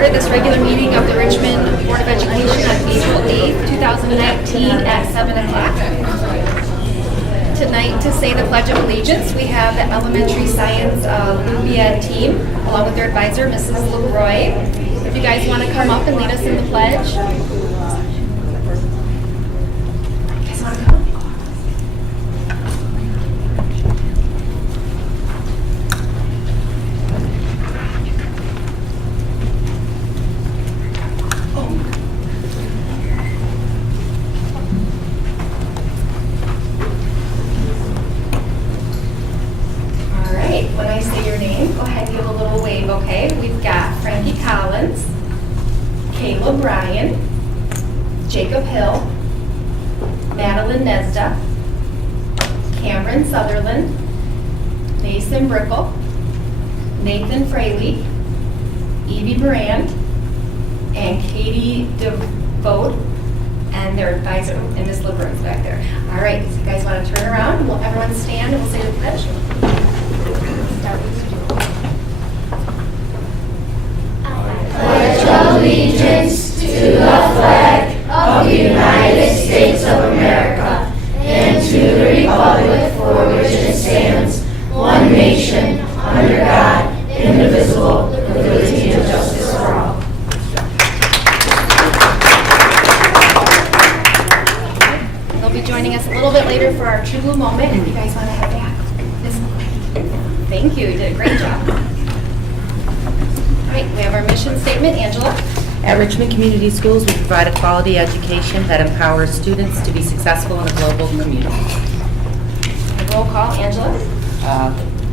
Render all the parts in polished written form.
order this regular meeting of the Richmond Board of Education on April 8th, 2019 at 7 o'clock. Tonight, to say the Pledge of Allegiance, we have the Elementary Science Lumbia team, along with their advisor, Mrs. LeRoy. If you guys want to come up and lead us in the pledge. You guys want to come? When I say your name, go ahead and give a little wave, okay? We've got Frankie Collins, Caleb Ryan, Jacob Hill, Madeline Nesda, Cameron Sutherland, Mason Brickle, Nathan Fraley, Evie Brand, and Katie DeVoe, and their advisor, and Ms. LeBrun's back there. All right, so you guys want to turn around? Will everyone stand and we'll say the pledge? Pledge allegiance to the flag of the United States of America and to the republic for which it stands, one nation, under God, indivisible, with liberty and justice for all. They'll be joining us a little bit later for our True Blue moment, if you guys want to have that. Thank you, you did a great job. All right, we have our mission statement. Angela? At Richmond Community Schools, we provide a quality education that empowers students to be successful in a global community. Roll call. Angela?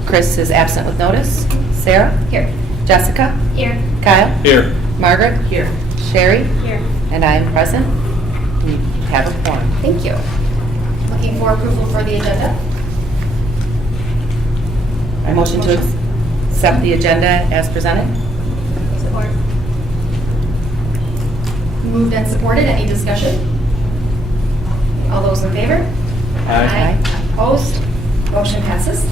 Chris is absent with notice. Sarah? Here. Jessica? Here. Kyle? Here. Margaret? Here. Here. Sherry? And I am present. We have a quorum. Thank you. Looking for approval for the agenda. I motion to accept the agenda as presented. Support. Moved and supported. Any discussion? All those in favor? Aye. Opposed? Motion passes.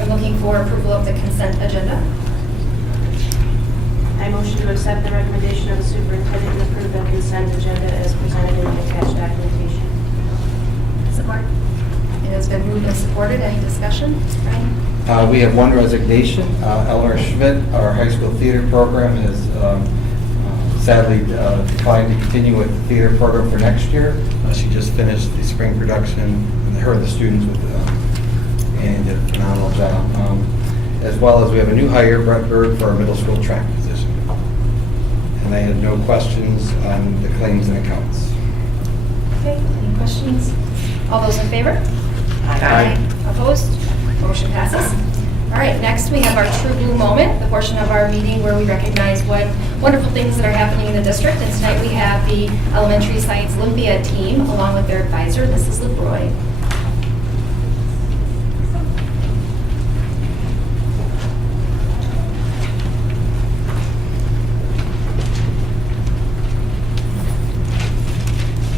I'm looking for approval of the consent agenda. I motion to accept the recommendation of the superintendent and approve the consent agenda as presented in the attached documentation. Support. It has been moved and supported. Any discussion? Brian? We have one resignation. Eleanor Schmidt, our high school theater program, has sadly declined to continue with the theater program for next year. She just finished the spring production, and her and the students and did a phenomenal job. As well as we have a new hire, Brett Bird, for our middle school track position. And I had no questions on the claims and accounts. Okay, any questions? All those in favor? Aye. Opposed? Motion passes. All right, next we have our True Blue moment, the portion of our meeting where we recognize what wonderful things that are happening in the district. And tonight we have the Elementary Science Olympia team along with their advisor, Mrs. LeBroy.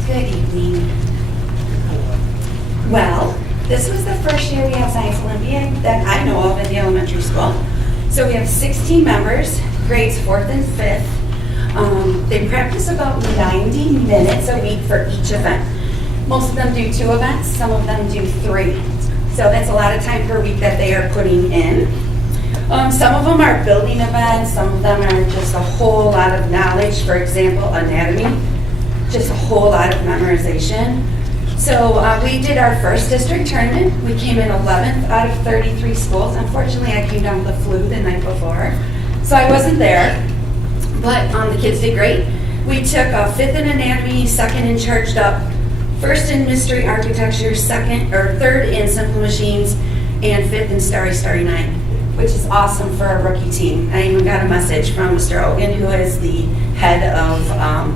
Good evening. Well, this was the first year we have Science Olympia that I know of in the elementary school. So we have 16 members, grades 4th and 5th. They practice about 90 minutes a week for each event. Most of them do 2 events, some of them do 3. So that's a lot of time per week that they are putting in. Some of them are building events, some of them are just a whole lot of knowledge. For example, anatomy, just a whole lot of memorization. So we did our first district tournament. We came in 11th out of 33 schools. Unfortunately, I came down with the flu the night before, so I wasn't there. But the kids did great. We took 5th in anatomy, 2nd in charged up, 1st in mystery architecture, 3rd in simple machines, and 5th in Starry Night, which is awesome for a rookie team. I even got a message from Mr. Ogan, who is the head of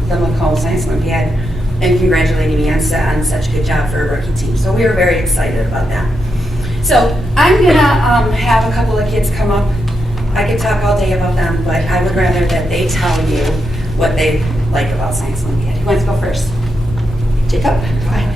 the Macomb Science Olympiad, and congratulating me on such a good job for a rookie team. So we were very excited about that. So I'm gonna have a couple of kids come up. I could talk all day about them, but I would rather that they tell you what they like about Science Olympiad. Who wants to go first? Jacob, go ahead.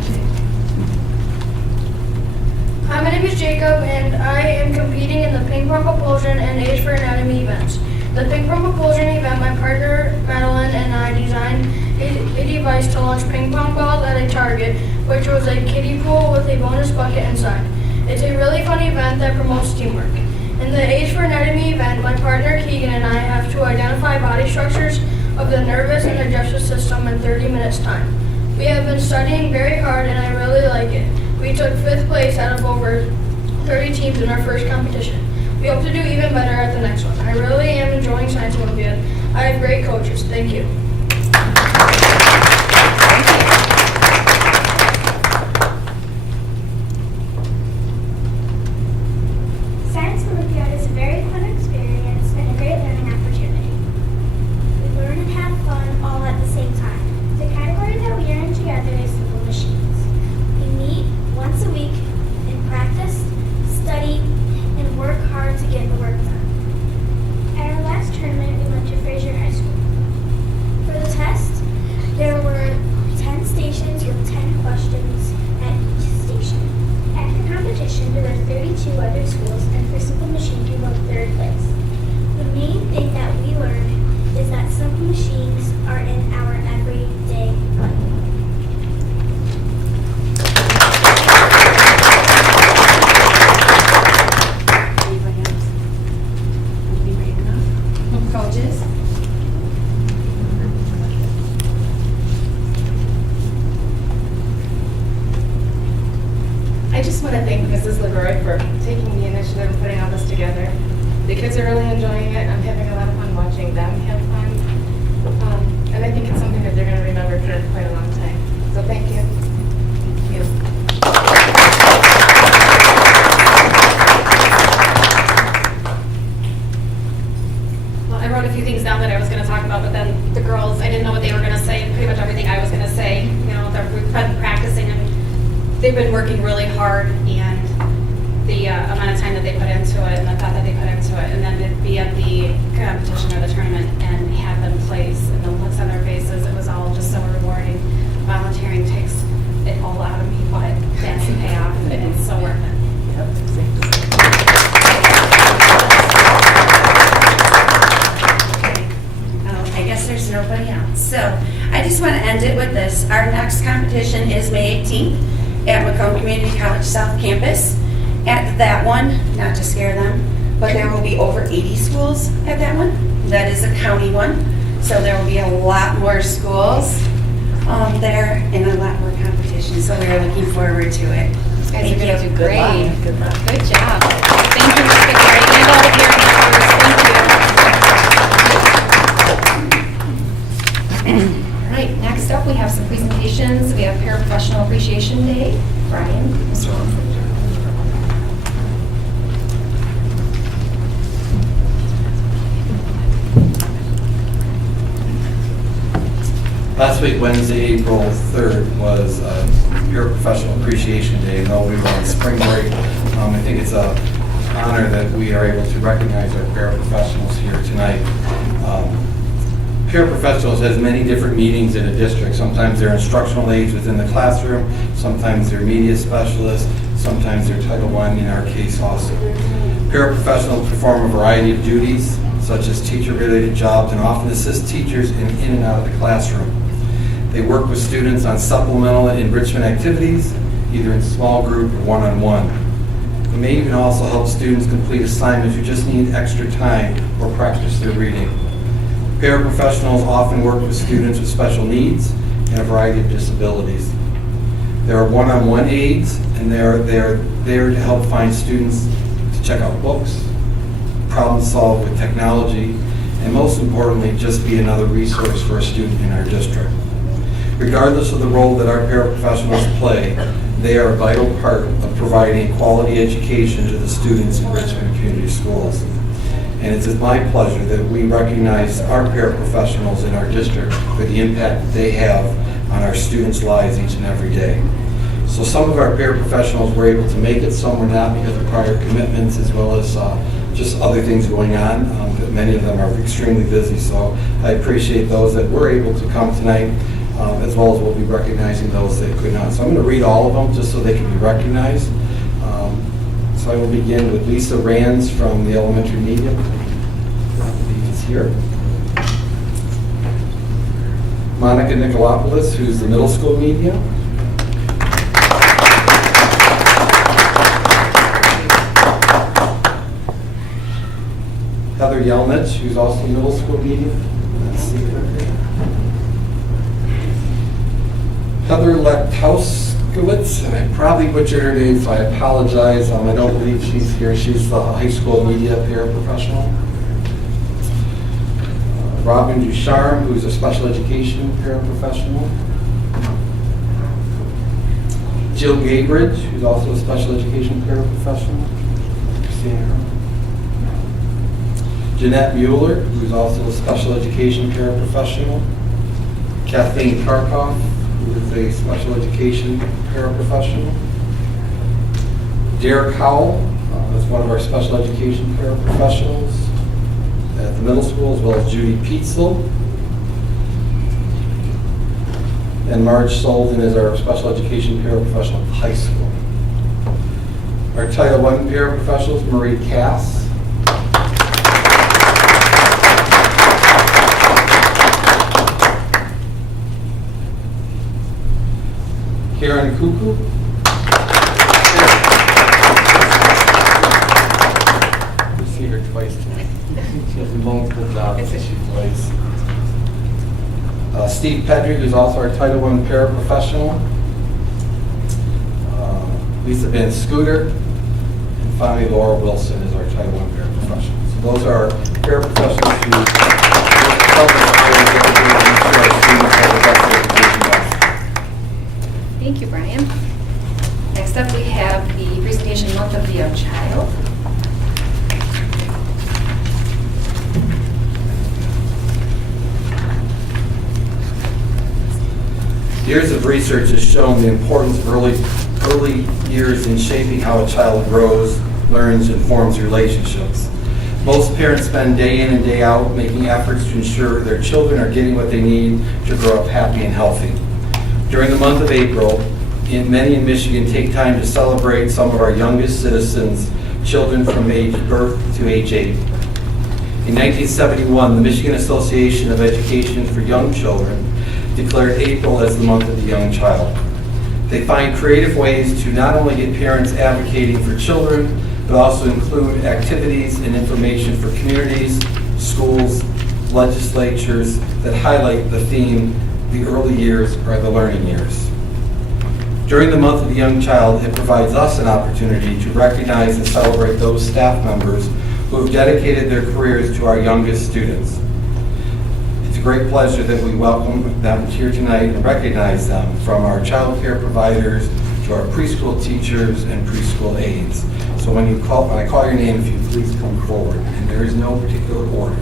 Hi, my name is Jacob, and I am competing in the ping pong propulsion and age for anatomy events. The ping pong propulsion event, my partner Madeline and I designed a device to launch ping pong balls at a target, which was a kiddie pool with a bonus bucket inside. It's a really fun event that promotes teamwork. In the Age for Anatomy event, my partner Keegan and I have to identify body structures of the nervous and digestive system in 30 minutes time. We have been studying very hard and I really like it. We took 5th place out of over 30 teams in our first competition. We hope to do even better at the next one. I really am enjoying Science Olympiad. I have great coaches. Thank you. Science Olympiad is a very fun experience and a great learning opportunity. We learn and have fun all at the same time. The category that we are in together is simple machines. We meet once a week and practice, study, and work hard to get the work done. At our last tournament, we went to Fraser High School. For the test, there were 10 stations with 10 questions at each station. At the competition, there were 32 other schools, and for Simple Machines, we won 3rd place. The main thing that we learned is that simple machines are in our everyday life. Anybody else? Anybody enough? Coaches? I just want to thank Mrs. LeGroy for taking the initiative and putting all this together. The kids are really enjoying it. I'm having a lot of fun watching them have fun. And I think it's something that they're going to remember for quite a long time. So thank you. Thank you. Well, I wrote a few things down that I was going to talk about, but then the girls, I didn't know what they were going to say. Pretty much everything I was going to say. You know, we've been practicing and they've been working really hard, and the amount of time that they put into it and the thought that they put into it, and then to be at the competition or the tournament and have them place and the looks on their faces, it was all just so rewarding. Volunteering takes it all out of me, but that's the payoff, and it's so worth it. I guess there's nobody else. So I just want to end it with this. Our next competition is May 18th at Macomb Community College South Campus. At that one, not to scare them, but there will be over 80 schools at that one. That is a county one. So there will be a lot more schools there and a lot more competition. So we're looking forward to it. You guys are going to do Good luck. great. Good luck. Good job. Thank you, Ms. LeGroy, and all the parent members. Thank you. All right, next up, we have some presentations. We have Paraprofessional Appreciation Day. Brian, Mr. Wilson. Last week, Wednesday, April 3rd, was Paraprofessional Appreciation Day. And though we were on spring break, I think it's an honor that we are able to recognize our paraprofessionals here tonight. Paraprofessionals has many different meanings in a district. Sometimes they're instructional aides within the classroom, sometimes they're media specialists, sometimes they're Title I in our case also. Paraprofessionals perform a variety of duties, such as teacher-related jobs, and often assist teachers in and out of the classroom. They work with students on supplemental and enrichment activities, either in small group or one-on-one. They may even also help students complete assignments who just need extra time or practice their reading. Paraprofessionals often work with students with special needs and a variety of disabilities. There are one-on-one aides, and they're there to help find students to check out books, problem solve with technology, and most importantly, just be another resource for a student in our district. Regardless of the role that our paraprofessionals play, they are a vital part of providing quality education to the students in Richmond Community Schools. And it's my pleasure that we recognize our paraprofessionals in our district for the impact that they have on our students' lives each and every day. So some of our paraprofessionals were able to make it, some were not because of prior commitments as well as just other things going on, but many of them are extremely busy. So I appreciate those that were able to come tonight, as well as we'll be recognizing those that could not. So I'm going to read all of them just so they can be recognized. So I will begin with Lisa Rands from the elementary medium. You can here. Monica Nicolopoulos, who's the middle school media. Heather Yelnich, who's also middle school media. Let's see her. Heather Letkowskowitz, and I probably butchered her name, so I apologize. I don't believe she's here. She's the high school media paraprofessional. Robin Ducharme, who's a special education paraprofessional. Jill Gabridge, who's also a special education paraprofessional. Seeing her. Jeanette Mueller, who's also a special education paraprofessional. Kathleen Karkoff, who is a special education paraprofessional. Derek Howell, is one of our special education paraprofessionals at the middle school, as well as Judy Pietzel. And Marge Solden is our special education paraprofessional at the high school. Our Title I paraprofessionals, Marie Cass. Karen Cuckoo. You see her twice tonight. She has multiple jobs that she plays. Steve Pedry, who's also our Title I paraprofessional. Lisa Van Scooter. And finally, Laura Wilson is our Title I paraprofessional. So those are our paraprofessionals who help us ensure our students have the best education possible. Thank you, Brian. Next up, we have the presentation Month of the Young Child. Years of research has shown the importance of early years in shaping how a child grows, learns, and forms relationships. Most parents spend day in and day out making efforts to ensure their children are getting what they need to grow up happy and healthy. During the month of April, many in Michigan take time to celebrate some of our youngest citizens, children from age birth to age 8. In 1971, the Michigan Association of Education for Young Children declared April as the month of the young child. They find creative ways to not only get parents advocating for children, but also include activities and information for communities, schools, legislatures that highlight the theme, the early years are the learning years. During the month of the young child, it provides us an opportunity to recognize and celebrate those staff members who have dedicated their careers to our youngest students. It's a great pleasure that we welcome them here tonight and recognize them, from our child care providers to our preschool teachers and preschool aides. So when I call your name, if you please come forward, and there is no particular order.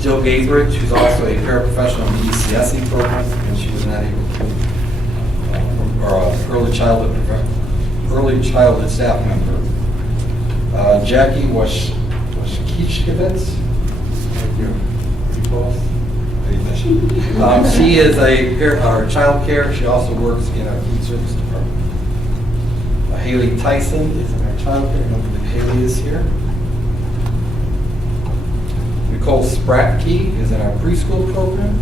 Jill Gabridge, who's also a paraprofessional in the ECSE program, and she was not able to, or early childhood staff member. Jackie Washkiewicz. She is our child care. She also works in our food service department. Haley Tyson is in our child care. I don't believe Haley is here. Nicole Spratke is in our preschool program.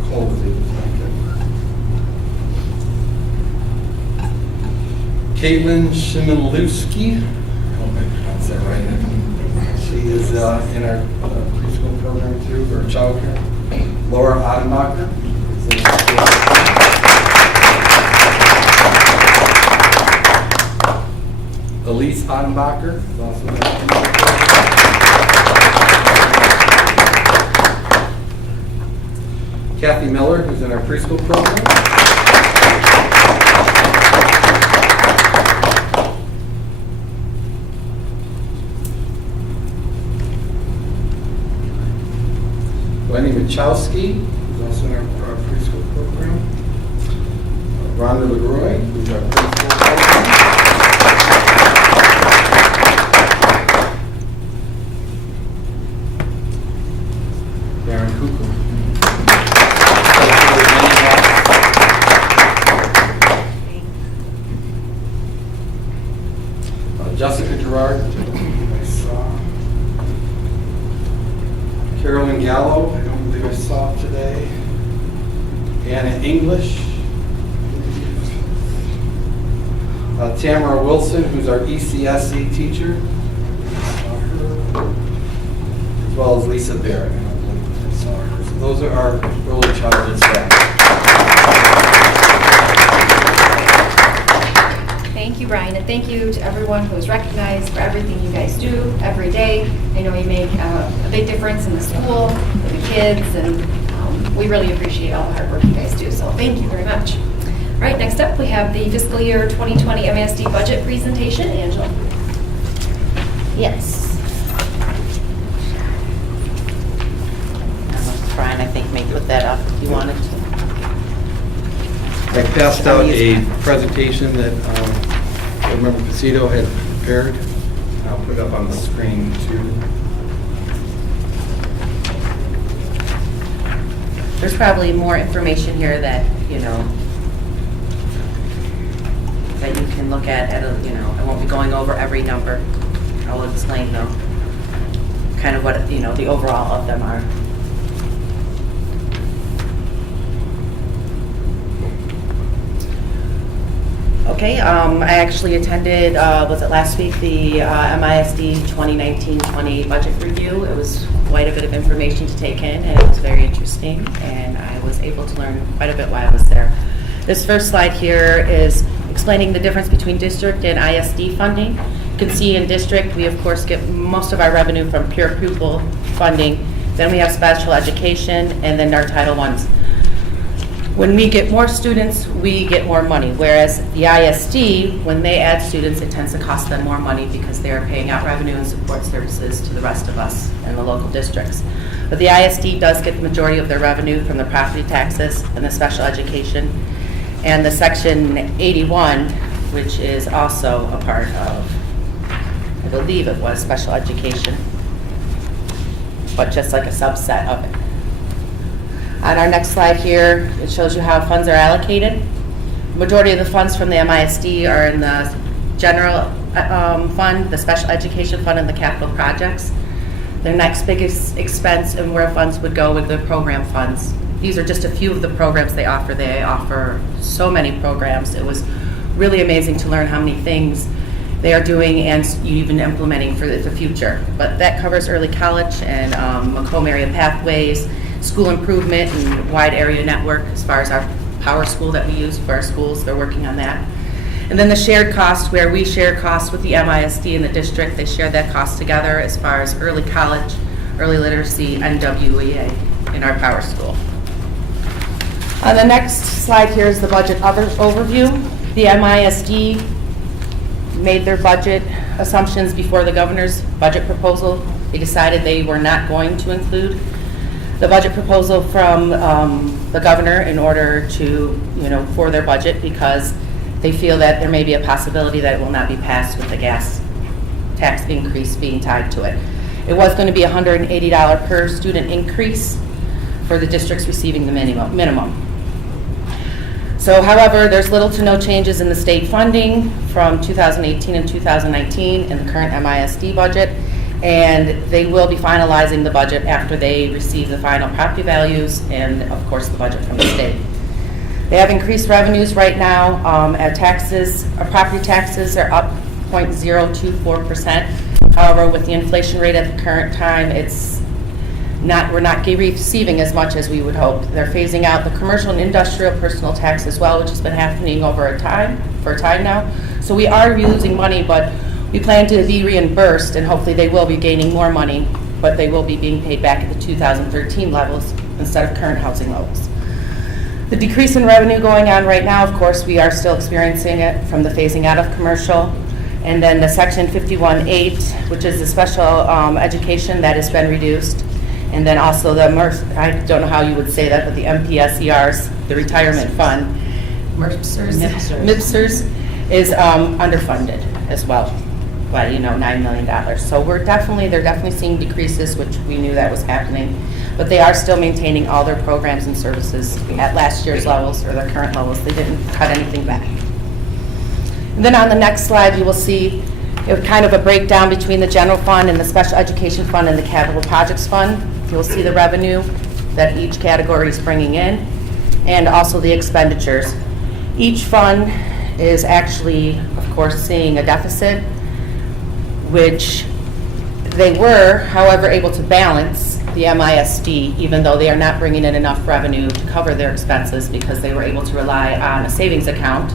Nicole was able to make it. Caitlin Shimanlewski, I hope I pronounced that right. She is in our preschool program too, for child care. Laura Odenbacher is in our Elise Odenbacher is also in our preschool program. Kathy Miller, who's in our preschool program. Lenny Wachowski, who's also in our preschool program. Rhonda LeGroy, who's our preschool program. Darren Cooper. Jessica Anna English. Tamara Wilson, who's our ECSE teacher. As well as Lisa Barrett. I don't believe I saw her. So those are our early childhood staff. Thank you, Brian, and thank you to everyone who is recognized for everything you guys do every day. I know you make a big difference in the school, for the kids, and we really appreciate all the hard work you guys do, so thank you very much. All right, next up, we have the fiscal year 2020 MASD budget presentation. Angela. Yes. Brian, I think, may put that up if you wanted to. I passed out a presentation that Member Pacito had prepared. I'll put it up on the screen too. There's probably more information here that, that you can look at I won't be going over every number. I'll explain though, kind of what, the overall of them are. Okay, I actually attended, was it last week, the MISD 2019-20 budget review. It was quite a bit of information to take in, and it was very interesting, and I was able to learn quite a bit while I was there. This first slide here is explaining the difference between district and ISD funding. You can see in district, we of course get most of our revenue from pure pupil funding. Then we have special education, and then our Title I's. When we get more students, we get more money, whereas the ISD, when they add students, it tends to cost them more money because they are paying out revenue and support services to the rest of us in the local districts. But the ISD does get the majority of their revenue from the property taxes and the special education, and the Section 81, which is also a part of, I believe it was special education, but just like a subset of it. On our next slide here, it shows you how funds are allocated. The majority of the funds from the MISD are in the general fund, the special education fund, and the capital projects. Their next biggest expense and where funds would go with the program funds. These are just a few of the programs they offer. They offer so many programs. It was really amazing to learn how many things they are doing and even implementing for the future. But that covers early college and Macomb area pathways, school improvement and wide area network as far as our power school that we use for our schools. They're working on that. And then the shared cost, where we share costs with the MISD and the district. They share that cost together as far as early college, early literacy, and WEA in our power school. On the next slide here is the budget overview. The MISD made their budget assumptions before the governor's budget proposal. They decided they were not going to include the budget proposal from the governor in order to, for their budget, because they feel that there may be a possibility that it will not be passed with the gas tax increase being tied to it. It was going to be $180 per student increase for the districts receiving the minimum. So, however, there's little to no changes in the state funding from 2018 and 2019 in the current MISD budget. And they will be finalizing the budget after they receive the final property values and, of course, the budget from the state. They have increased revenues right now. Our property taxes are up 0.024%. However, with the inflation rate at the current time, we're not receiving as much as we would hope. They're phasing out the commercial and industrial personal tax as well, which has been happening for a time now. So we are losing money, but we plan to be reimbursed, and hopefully they will be gaining more money, but they will be being paid back at the 2013 levels instead of current housing levels. The decrease in revenue going on right now, of course, we are still experiencing it from the phasing out of commercial. And then the Section 51.8, which is the special education that has been reduced. And then also the I don't know how you would say that, but the MPSERs, the retirement fund, MPSERs is underfunded as well by $9 million. So they're definitely seeing decreases, which we knew that was happening, but they are still maintaining all their programs and services at last year's levels or their current levels. They didn't cut anything back. And then on the next slide, you will see kind of a breakdown between the general fund and the special education fund and the capital projects fund. You'll see the revenue that each category is bringing in. and also the expenditures. Each fund is actually, of course, seeing a deficit, which they were, however, able to balance the MISD, even though they are not bringing in enough revenue to cover their expenses because they were able to rely on a savings account.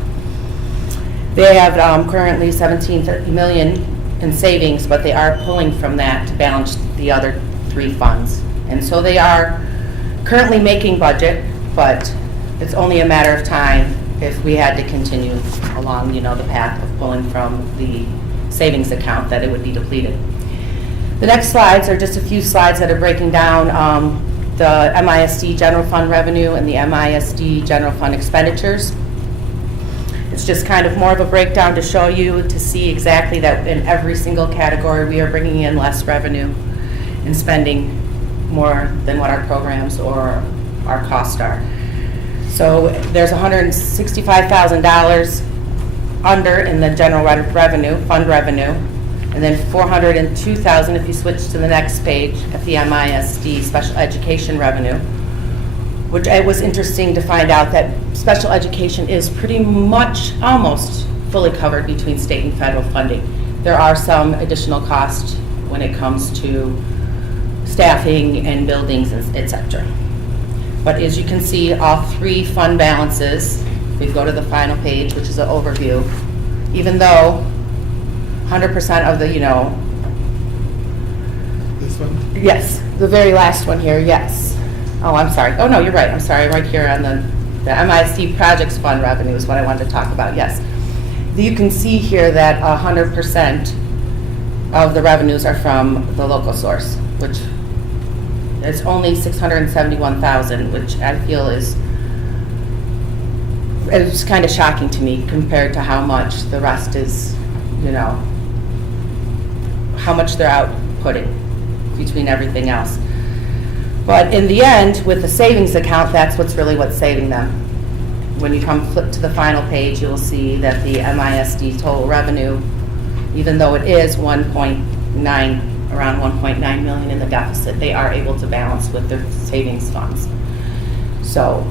They have currently 17 million in savings, but they are pulling from that to balance the other 3 funds. And so they are currently making budget, but it's only a matter of time if we had to continue along, the path of pulling from the savings account that it would be depleted. The next slides are just a few slides that are breaking down the MISD general fund revenue and the MISD general fund expenditures. It's just kind of more of a breakdown to show you, to see exactly that in every single category we are bringing in less revenue and spending more than what our programs or our costs are. So there's $165,000 under in the general revenue, fund revenue, and then $402,000 if you switch to the next page at the MISD special education revenue, which it was interesting to find out that special education is pretty much almost fully covered between state and federal funding. There are some additional costs when it comes to staffing and buildings, etc. But as you can see, all 3 fund balances, if we go to the final page, which is an overview, even though 100% of the, This one? yes, the very last one here, yes. Oh, I'm sorry. Oh, no, you're right. I'm sorry. Right here on the MISD projects fund revenue is what I wanted to talk about, yes. You can see here that 100% of the revenues are from the local source, which is only $671,000, which I feel it's kind of shocking to me compared to how much the rest is, how much they're outputting between everything else. But in the end, with the savings account, that's what's saving them. When you flip to the final page, you'll see that the MISD total revenue, even though it is around 1.9 million in the deficit, they are able to balance with their savings funds. So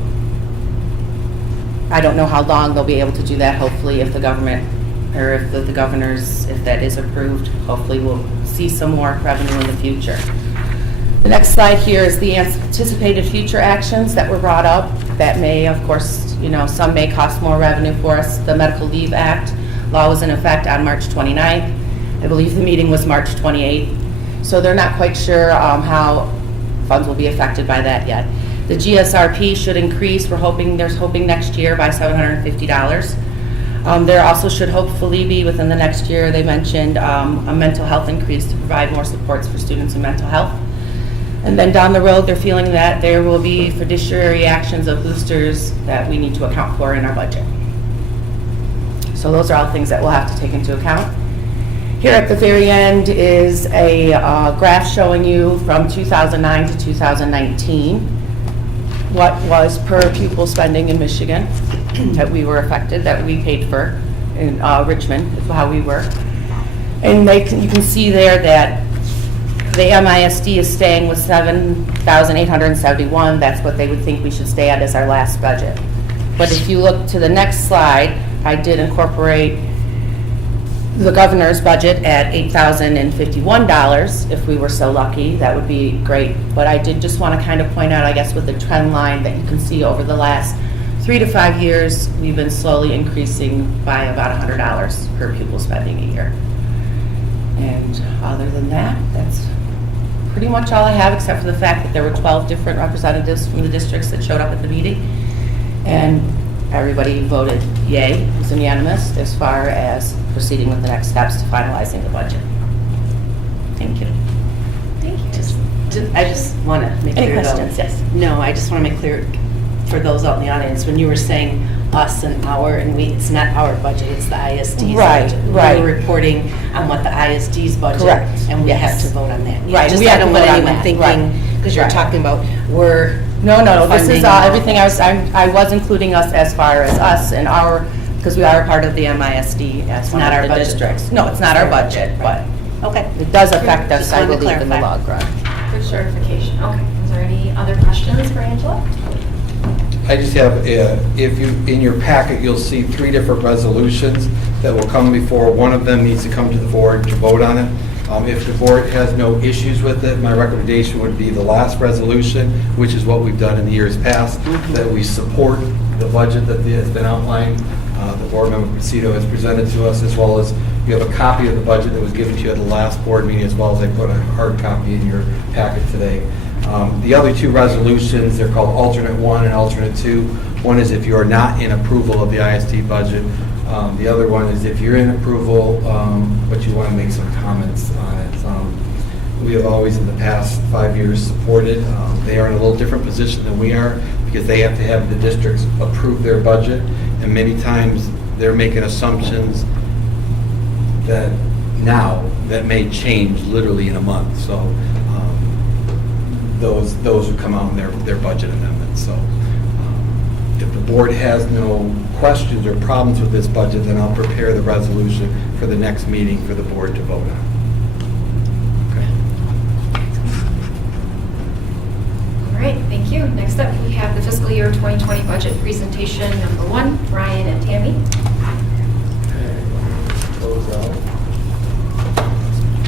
I don't know how long they'll be able to do that. Hopefully, if the government, or if the governors, if that is approved, hopefully we'll see some more revenue in the future. The next slide here is the anticipated future actions that were brought up that may, of course, some may cost more revenue for us. The Medical Leave Act law was in effect on March 29th. I believe the meeting was March 28th. So they're not quite sure how funds will be affected by that yet. The GSRP should increase. They're hoping next year by $750. There also should hopefully be within the next year, they mentioned a mental health increase to provide more supports for students in mental health. And then down the road, they're feeling that there will be fiduciary actions of boosters that we need to account for in our budget. So those are all things that we'll have to take into account. Here at the very end is a graph showing you from 2009 to 2019 what was per pupil spending in Michigan that we were affected, that we paid for in Richmond, is how we were. And you can see there that the MISD is staying with $7,871. That's what they would think we should stay at as our last budget. But if you look to the next slide, I did incorporate the governor's budget at $8,051. If we were so lucky, that would be great. But I did just want to kind of point out, I guess, with the trend line that you can see over the last 3 to 5 years, we've been slowly increasing by about $100 per pupil spending a year. And other than that, that's pretty much all I have, except for the fact that there were 12 different representatives from the districts that showed up at the meeting. And everybody voted yay. It was unanimous as far as proceeding with the next steps to finalizing the budget. Thank you. Thank you. I just want to make Any clear. questions? Yes. No, I just want to make clear for those out in the audience, when you were saying us and our, and we, it's not our budget, it's the ISD's Right, budget. right. We were reporting on what the ISD's budget. Correct. And we Yes. have to vote on that. Right, Just we I have to don't want vote on anyone that, thinking, right. because you're Right. talking about we're. No, this is funding- everything I was including us as far as us and our, because we are part of the MISD as one not of our the budget. districts. No, it's not our budget, but Okay. it does affect us, Just I wanted to believe, in the clarify. long run. For certification. Okay. Is there any other questions for Angela? I just have, if you, in your packet, you'll see 3 different resolutions that will come before. One of them needs to come to the board to vote on it. If the board has no issues with it, my recommendation would be the last resolution, which is what we've done in the years past, that we support the budget that has been outlined. The board member Pacito has presented to us, as well as you have a copy of the budget that was given to you at the last board meeting, as well as I put a hard copy in your packet today. The other 2 resolutions, they're called alternate 1 and alternate 2. One is if you are not in approval of the ISD budget. The other one is if you're in approval, but you want to make some comments on it. We have always in the past 5 years supported. They are in a little different position than we are because they have to have the districts approve their budget, and many times they're making assumptions that may change literally in a month. So those would come out in their budget amendments. So if the board has no questions or problems with this budget, then I'll prepare the resolution for the next meeting for the board to vote on. All right, thank you. Next up, we have the fiscal year 2020 budget presentation number 1, Brian and Tammy. Close out.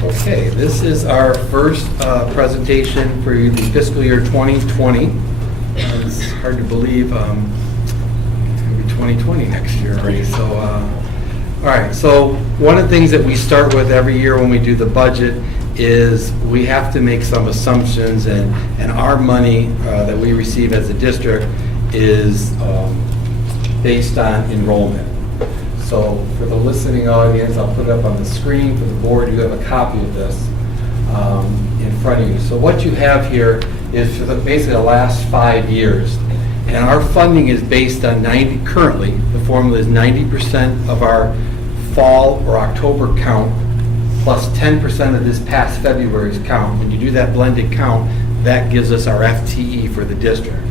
Okay, this is our first presentation for the fiscal year 2020. It's hard to believe it's going to be 2020 next year already. So, all right. So one of the things that we start with every year when we do the budget is we have to make some assumptions, and our money that we receive as a district is based on enrollment. So for the listening audience, I'll put it up on the screen. For the board, you have a copy of this in front of you. So what you have here is for basically the last 5 years. And our funding is based on currently, the formula is 90% of our fall or October count plus 10% of this past February's count. When you do that blended count, that gives us our FTE for the district.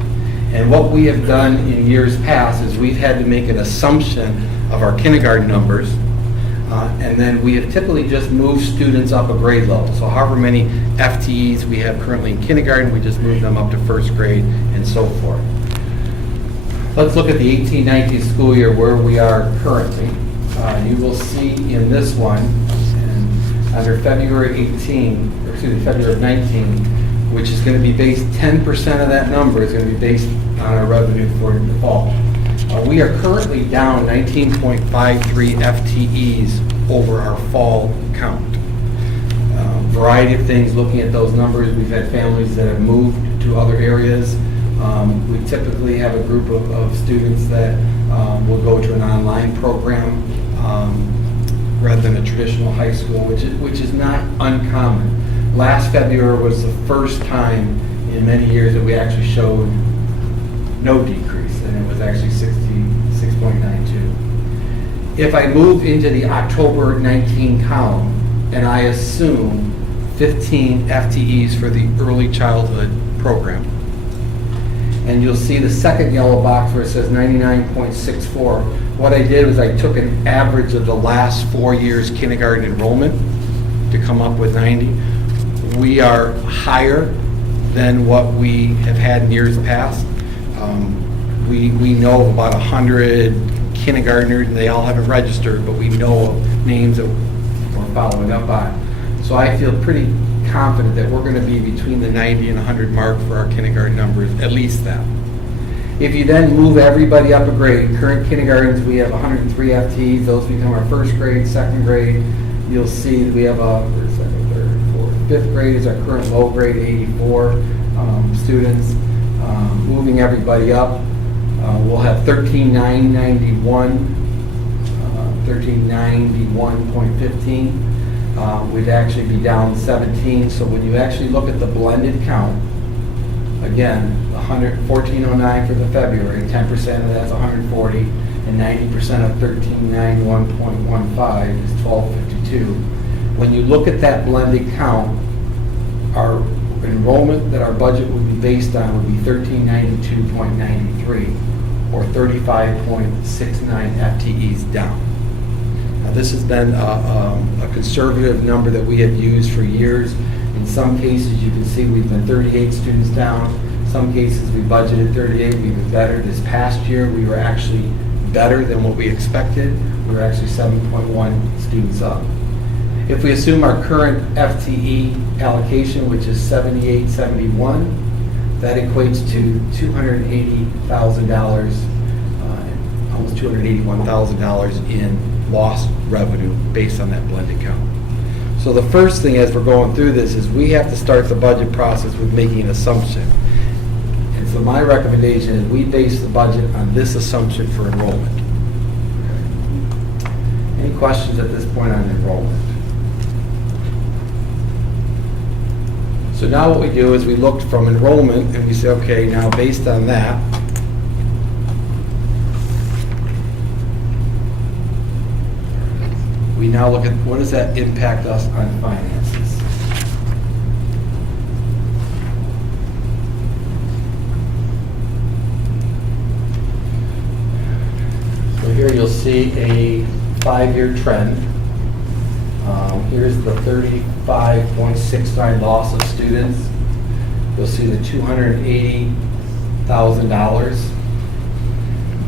And what we have done in years past is we've had to make an assumption of our kindergarten numbers, and then we have typically just moved students up a grade level. So however many FTEs we have currently in kindergarten, we just move them up to 1st grade and so forth. Let's look at the 18-19 school year where we are currently. You will see in this one, and under February of 19, which is going to be based, 10% of that number is going to be based on our revenue for the fall. We are currently down 19.53 FTEs over our fall count. Variety of things, looking at those numbers, we've had families that have moved to other areas. We typically have a group of students that will go to an online program rather than a traditional high school, which is not uncommon. Last February was the first time in many years that we actually showed no decrease, and it was actually 66.92. If I move into the October 19 column and I assume 15 FTEs for the early childhood program, and you'll see the second yellow box where it says 99.64. What I did was I took an average of the last 4 years kindergarten enrollment to come up with 90. We are higher than what we have had in years past. We know of about 100 kindergartners, and they all haven't registered, but we know of names that we're following up on. So I feel pretty confident that we're going to be between the 90 and 100 mark for our kindergarten numbers, at least that. If you then move everybody up a grade, current kindergartens, we have 103 FTEs. Those become our 1st grade, 2nd grade. You'll see we have a 2nd, 3rd, 4th, 5th grade is our current low grade, 84 students. Moving everybody up, we'll have 13,991.15. We'd actually be down 17. So when you actually look at the blended count, again, 1409 for the February, 10% of that's 140, and 90% of 1391.15 is 1252. When you look at that blended count, our enrollment that our budget would be based on would be 1392.93, or 35.69 FTEs down. Now, this has been a conservative number that we have used for years. In some cases, you can see we've been 38 students down. Some cases we budgeted 38, we were better. This past year, we were actually better than what we expected. We were actually 7.1 students up. If we assume our current FTE allocation, which is 7871, that equates to $280,000, almost $281,000 in lost revenue based on that blended count. So the first thing as we're going through this is we have to start the budget process with making an assumption. And so my recommendation is we base the budget on this assumption for enrollment. Okay. Any questions at this point on enrollment? So now what we do is we looked from enrollment and we say, okay, now based on that, we now look at what does that impact us on finances. So here you'll see a 5-year trend. Here's the 35.69 loss of students. You'll see the $280,000.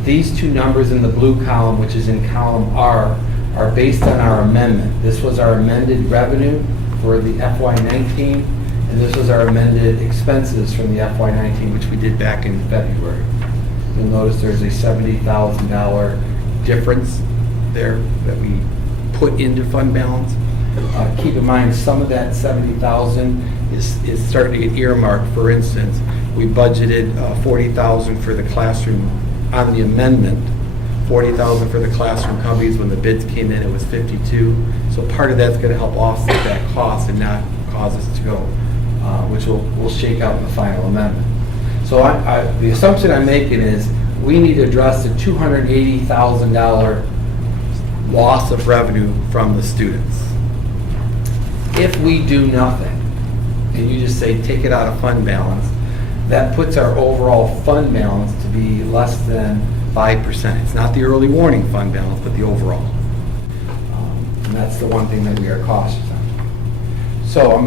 These two numbers in the blue column, which is in column R, are based on our amendment. This was our amended revenue for the FY19, and this was our amended expenses from the FY19, which we did back in February. You'll notice there's a $70,000 difference there that we put into fund balance. Keep in mind, some of that $70,000 is starting to get earmarked. For instance, we budgeted $40,000 for the classroom on the amendment. $40,000 for the classroom cubbies. When the bids came in, it was $52,000. So part of that's going to help offset that cost and not cause us to go, which we'll shake out in the final amendment. So the assumption I'm making is we need to address the $280,000 loss of revenue from the students. If we do nothing, and you just say take it out of fund balance, that puts our overall fund balance to be less than 5%. It's not the early warning fund balance, but the overall. And that's the one thing that we are cautious on. So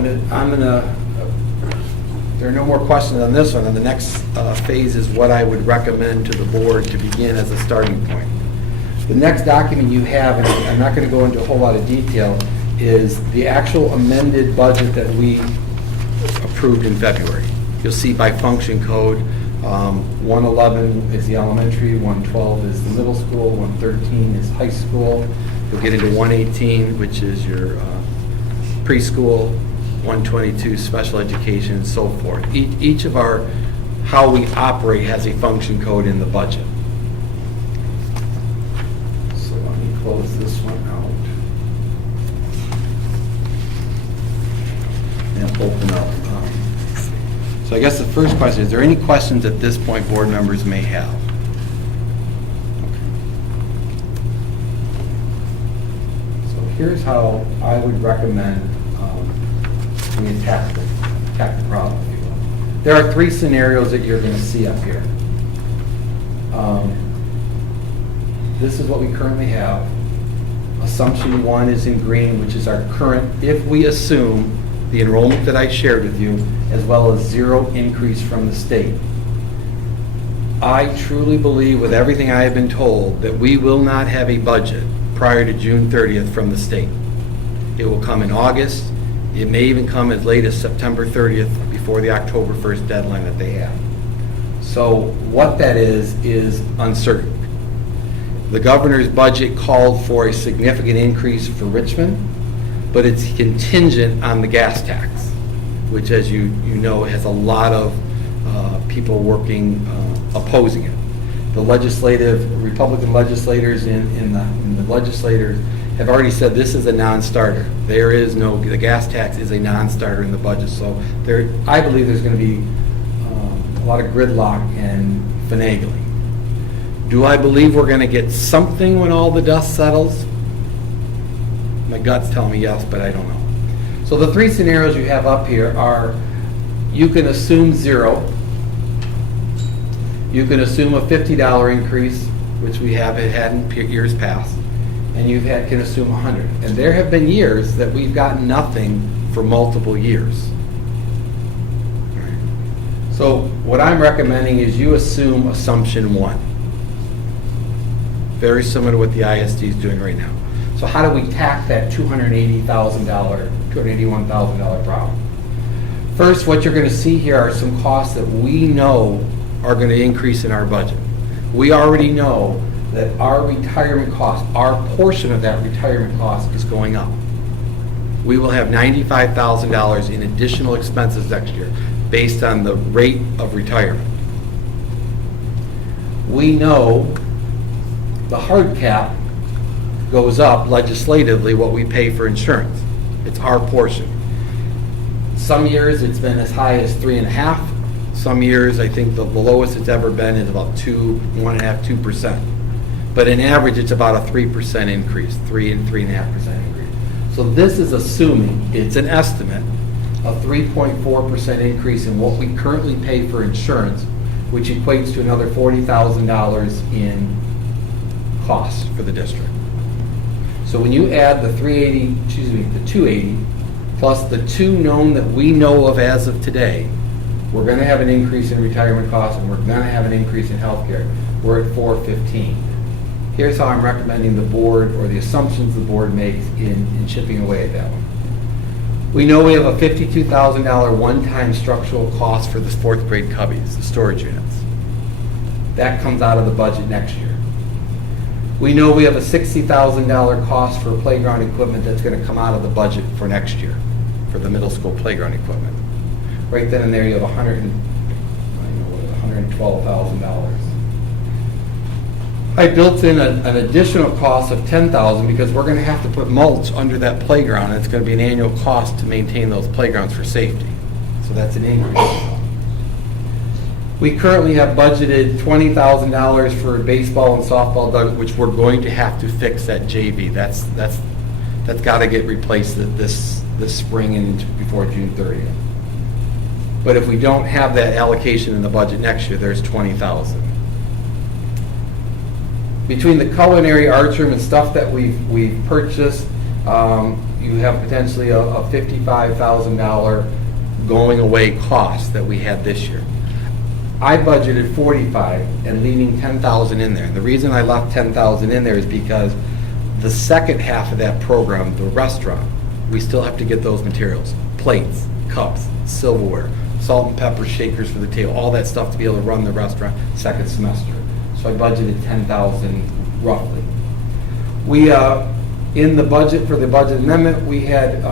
there are no more questions on this one. And the next phase is what I would recommend to the board to begin as a starting point. The next document you have, and I'm not going to go into a whole lot of detail, is the actual amended budget that we approved in February. You'll see by function code, 111 is the elementary, 112 is the middle school, 113 is high school. You'll get into 118, which is your preschool, 122 special education, and so forth. Each of our, how we operate has a function code in the budget. So let me close this one out. And open up. So I guess the first question, is there any questions at this point board members may have? Okay. So here's how I would recommend we attack the problem, if you will. There are 3 scenarios that you're going to see up here. This is what we currently have. Assumption 1 is in green, which is our current, if we assume the enrollment that I shared with you, as well as 0 increase from the state. I truly believe, with everything I have been told, that we will not have a budget prior to June 30th from the state. It will come in August. It may even come as late as September 30th before the October 1st deadline that they have. So what that is uncertain. The governor's budget called for a significant increase for Richmond, but it's contingent on the gas tax, which, as you know, has a lot of people working opposing it. The Republican legislators in the legislators have already said this is a non-starter. The gas tax is a non-starter in the budget. So I believe there's going to be a lot of gridlock and finagling. Do I believe we're going to get something when all the dust settles? My gut's telling me yes, but I don't know. So the 3 scenarios you have up here are, you can assume 0. You can assume a $50 increase, which we have had in years past, and you can assume 100. And there have been years that we've gotten nothing for multiple years. So what I'm recommending is you assume assumption 1. Very similar to what the ISD is doing right now. So how do we tack that $281,000 problem? First, what you're going to see here are some costs that we know are going to increase in our budget. We already know that our retirement cost, our portion of that retirement cost is going up. We will have $95,000 in additional expenses next year based on the rate of retirement. We know the hard cap goes up legislatively what we pay for insurance. It's our portion. Some years it's been as high as 3.5. Some years I think the lowest it's ever been is about 1.5%, 2%. But in average it's about a 3% increase, 3 and 3.5% increase. So this is assuming, it's an estimate, a 3.4% increase in what we currently pay for insurance, which equates to another $40,000 in costs for the district. So when you add the 280 plus the 2 known that we know of as of today, we're going to have an increase in retirement costs and we're going to have an increase in health care. We're at 415. Here's how I'm recommending the board, or the assumptions the board makes in chipping away at that one. We know we have a $52,000 one-time structural cost for the 4th grade cubbies, the storage units. That comes out of the budget next year. We know we have a $60,000 cost for playground equipment that's going to come out of the budget for next year for the middle school playground equipment. Right then and there you have $112,000. I built in an additional cost of $10,000 because we're going to have to put mulch under that playground. And it's going to be an annual cost to maintain those playgrounds for safety. So that's an increase. We currently have budgeted $20,000 for baseball and softball, which we're going to have to fix at JV. That's got to get replaced this spring and before June 30th. But if we don't have that allocation in the budget next year, there's $20,000. Between the culinary arts room and stuff that we've purchased, you have potentially a $55,000 going away cost that we had this year. I budgeted $45,000 and leaving $10,000 in there. And the reason I left $10,000 in there is because the second half of that program, the restaurant, we still have to get those materials: plates, cups, silverware, salt and pepper shakers for the table, all that stuff to be able to run the restaurant second semester. So I budgeted $10,000 roughly. We, in the budget for the budget amendment, we had,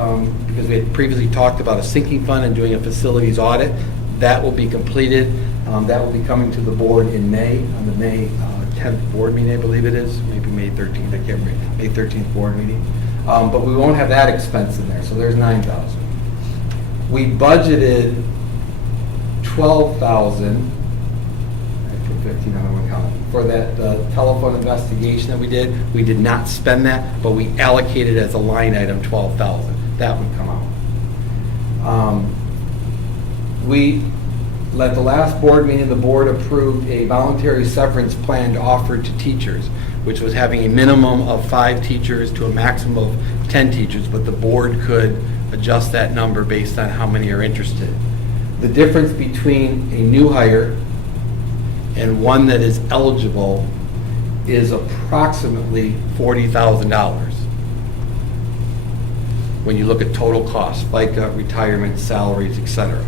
because we had previously talked about a sinking fund and doing a facilities audit, that will be completed. That will be coming to the board in May, on the May 10th board meeting, I believe it is, maybe May 13th, I can't remember, May 13th board meeting. But we won't have that expense in there, so there's $9,000. We budgeted $12,000, I put 15 on one column, for that telephone investigation that we did. We did not spend that, but we allocated as a line item $12,000. That would come out. At the last board meeting, the board approved a voluntary severance plan offered to teachers, which was having a minimum of 5 teachers to a maximum of 10 teachers, but the board could adjust that number based on how many are interested. The difference between a new hire and one that is eligible is approximately $40,000 when you look at total costs, FICA, retirement, salaries, etc.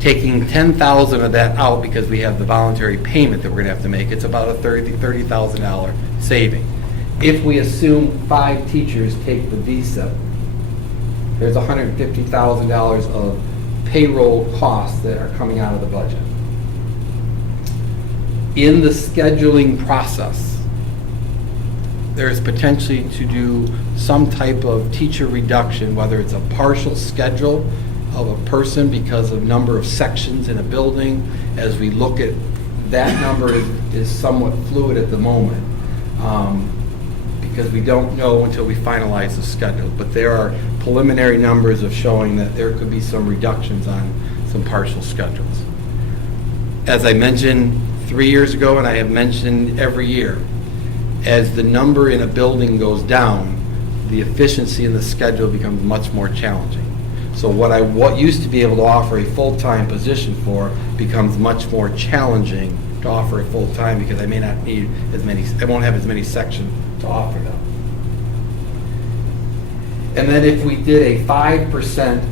Taking $10,000 of that out because we have the voluntary payment that we're going to have to make, it's about a $30,000 saving. If we assume 5 teachers take the visa, there's $150,000 of payroll costs that are coming out of the budget. In the scheduling process, there's potentially to do some type of teacher reduction, whether it's a partial schedule of a person because of number of sections in a building. As we look at that number is somewhat fluid at the moment because we don't know until we finalize the schedule. But there are preliminary numbers of showing that there could be some reductions on some partial schedules. As I mentioned 3 years ago, and I have mentioned every year, as the number in a building goes down, the efficiency in the schedule becomes much more challenging. So what used to be able to offer a full-time position for becomes much more challenging to offer a full-time because I may not need as many, I won't have as many sections to offer them. And then if we did a 5%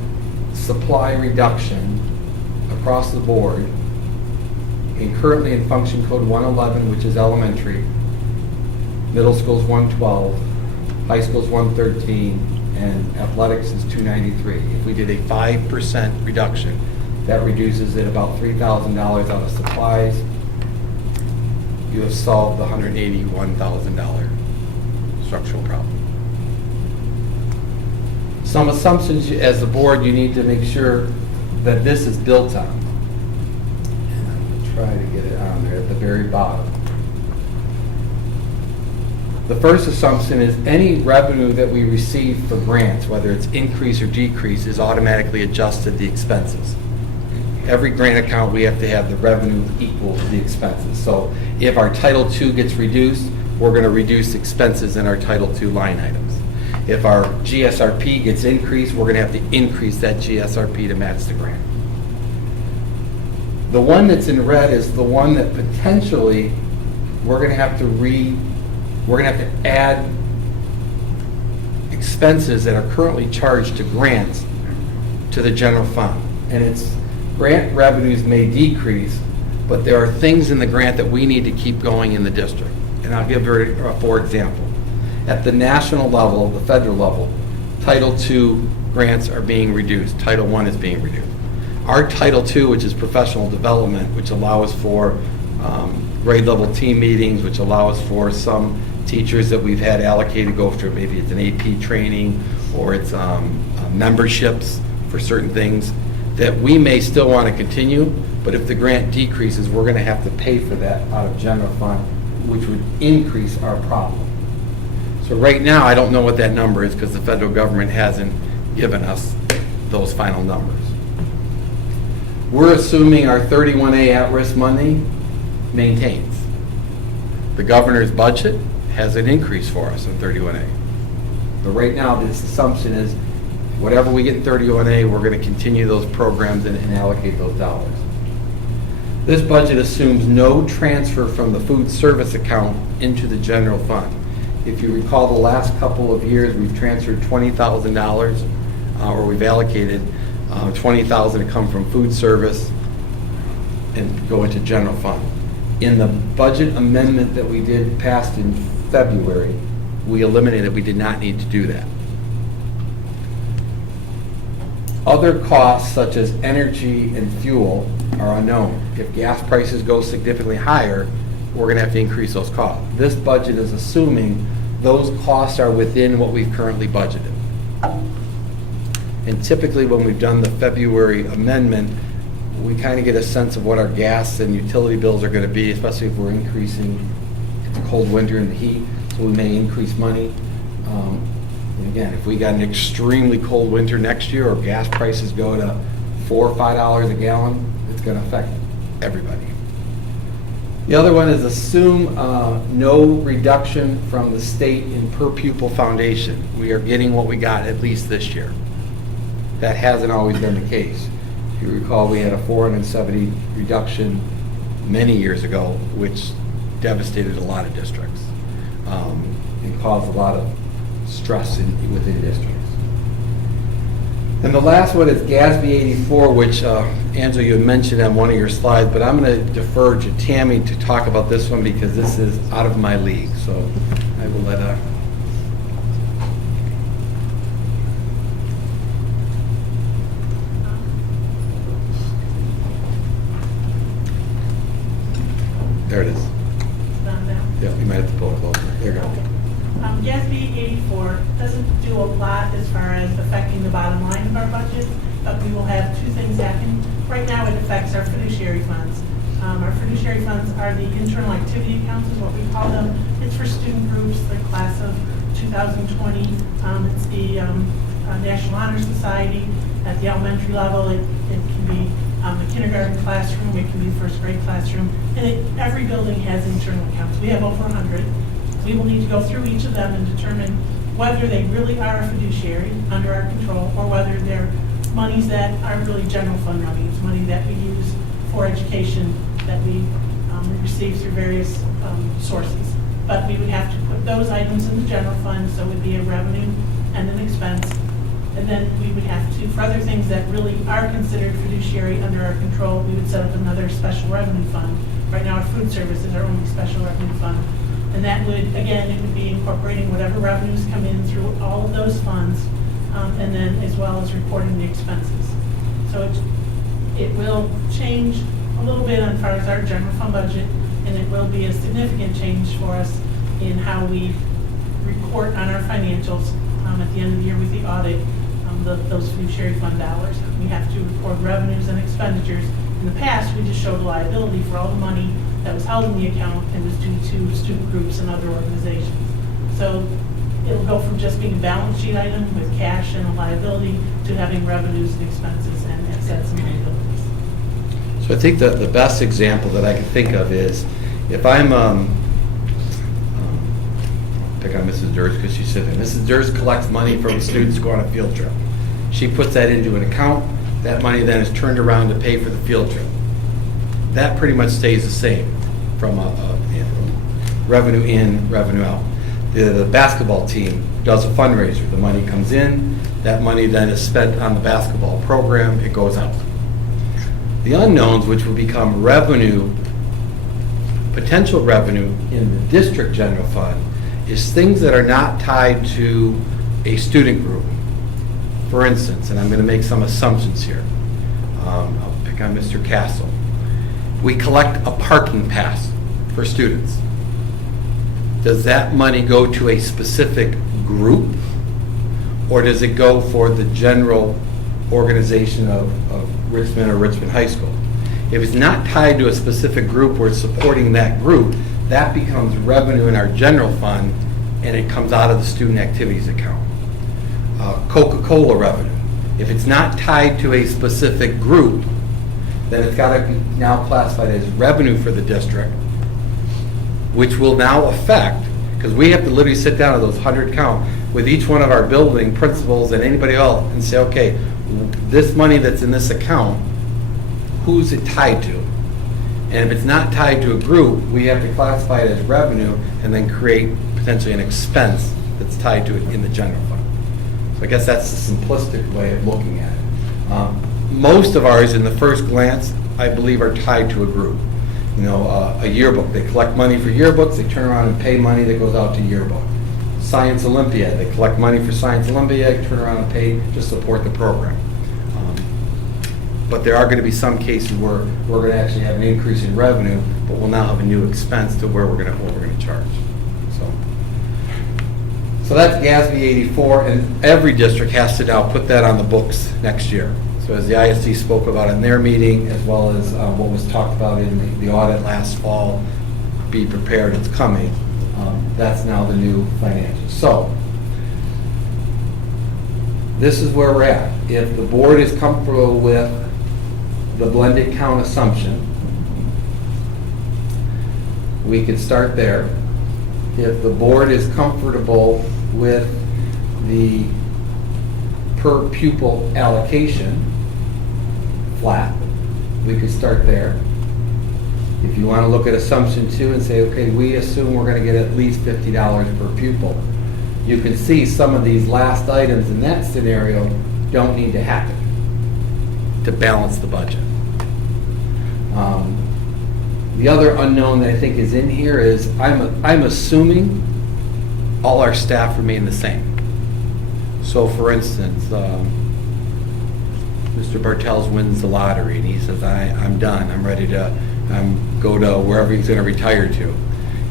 supply reduction across the board, and currently in function code 111, which is elementary, middle school's 112, high school's 113, and athletics is 293. If we did a 5% reduction, that reduces it about $3,000 out of supplies. You have solved the $181,000 structural problem. Some assumptions as the board you need to make sure that this is built on. And I'm going to try to get it on there at the very bottom. The first assumption is any revenue that we receive for grants, whether it's increase or decrease, is automatically adjusted to the expenses. Every grant account, we have to have the revenue equal to the expenses. So if our Title II gets reduced, we're going to reduce expenses in our Title II line items. If our GSRP gets increased, we're going to have to increase that GSRP to match the grant. The one that's in red is the one that potentially we're going to have to add expenses that are currently charged to grants to the general fund. And it's grant revenues may decrease, but there are things in the grant that we need to keep going in the district. And I'll give you for example. At the national level, the federal level, Title II grants are being reduced. Title I is being reduced. Our Title II, which is professional development, which allows for grade level team meetings, which allows for some teachers that we've had allocated go through, maybe it's an AP training or it's memberships for certain things, that we may still want to continue, but if the grant decreases, we're going to have to pay for that out of general fund, which would increase our problem. So right now, I don't know what that number is because the federal government hasn't given us those final numbers. We're assuming our 31A at-risk money maintains. The governor's budget has an increase for us in 31A. But right now, this assumption is whatever we get in 31A, we're going to continue those programs and allocate those dollars. This budget assumes no transfer from the food service account into the general fund. If you recall the last couple of years, we've transferred $20,000 or we've allocated $20,000 to come from food service and go into general fund. In the budget amendment that we did passed in February, we eliminated, we did not need to do that. Other costs such as energy and fuel are unknown. If gas prices go significantly higher, we're going to have to increase those costs. This budget is assuming those costs are within what we've currently budgeted. And typically when we've done the February amendment, we kind of get a sense of what our gas and utility bills are going to be, especially if we're increasing. It's a cold winter and the heat, so we may increase money. And again, if we got an extremely cold winter next year or gas prices go to $4 or $5 a gallon, it's going to affect everybody. The other one is assume no reduction from the state in per pupil foundation. We are getting what we got at least this year. That hasn't always been the case. If you recall, we had a 470 reduction many years ago, which devastated a lot of districts and caused a lot of stress within districts. And the last one is GASB 84, which Angela, you had mentioned on one of your slides, but I'm going to defer to Tammy to talk about this one because this is out of my league. So I will let her. There it is. Yeah, you might have to pull it closer. There you go. GASB 84 doesn't do a lot as far as affecting the bottom line of our budget, but we will have two things happen. Right now, it affects our fiduciary funds. Our fiduciary funds are the internal activity accounts, is what we call them. It's for student groups, the class of 2020. It's the National Honor Society. At the elementary level, it can be the kindergarten classroom, it can be the first grade classroom, and every building has internal accounts. We have over 100. We will need to go through each of them and determine whether they really are a fiduciary under our control or whether they're monies that aren't really general fund money. It's money that we use for education that we receive through various sources. But we would have to put those items in the general fund, so it would be a revenue and an expense. And then we would have to, for other things that really are considered fiduciary under our control, we would set up another special revenue fund. Right now, our food service is our only special revenue fund. And that would, again, it would be incorporating whatever revenues come in through all of those funds, and then as well as reporting the expenses. So it will change a little bit as far as our general fund budget, and it will be a significant change for us in how we report on our financials at the end of the year with the audit, those fiduciary fund dollars. We have to record revenues and expenditures. In the past, we just showed a liability for all the money that was held in the account and was due to student groups and other organizations. So it'll go from just being a balance sheet item with cash and a liability to having revenues and expenses and assets and liabilities. So I think that the best example that I can think of is if I'm, pick on Mrs. Durst because she said that Mrs. Durst collects money from students who go on a field trip. She puts that into an account. That money then is turned around to pay for the field trip. That pretty much stays the same from revenue in, revenue out. The basketball team does a fundraiser. The money comes in. That money then is spent on the basketball program. It goes out. The unknowns, which will become revenue, potential revenue in the district general fund, is things that are not tied to a student group. For instance, and I'm going to make some assumptions here. I'll pick on Mr. Castle. We collect a parking pass for students. Does that money go to a specific group, or does it go for the general organization of Richmond or Richmond High School? If it's not tied to a specific group or supporting that group, that becomes revenue in our general fund, and it comes out of the student activities account. Coca-Cola revenue. If it's not tied to a specific group, then it's got to be now classified as revenue for the district, which will now affect, because we have to literally sit down at those 100 count with each one of our building principals and anybody else and say, okay, this money that's in this account, who's it tied to? And if it's not tied to a group, we have to classify it as revenue and then create potentially an expense that's tied to it in the general fund. So I guess that's the simplistic way of looking at it. Most of ours, in the first glance, I believe are tied to a group. You know, a yearbook. They collect money for yearbooks. They turn around and pay money that goes out to yearbook. Science Olympiad. They collect money for Science Olympiad, turn around and pay to support the program. But there are going to be some cases where we're going to actually have an increase in revenue, but we'll now have a new expense to where what we're going to charge. So that's GASB 84, and every district has to now put that on the books next year. So as the ISD spoke about in their meeting, as well as what was talked about in the audit last fall, be prepared, it's coming. That's now the new financials. So this is where we're at. If the board is comfortable with the blended count assumption, we could start there. If the board is comfortable with the per pupil allocation, flat, we could start there. If you want to look at assumption 2 and say, okay, we assume we're going to get at least $50 per pupil, you can see some of these last items in that scenario don't need to happen to balance the budget. The other unknown that I think is in here is I'm assuming all our staff remain the same. So for instance, Mr. Bartels wins the lottery and he says, I'm done, I'm ready to go to wherever he's going to retire to.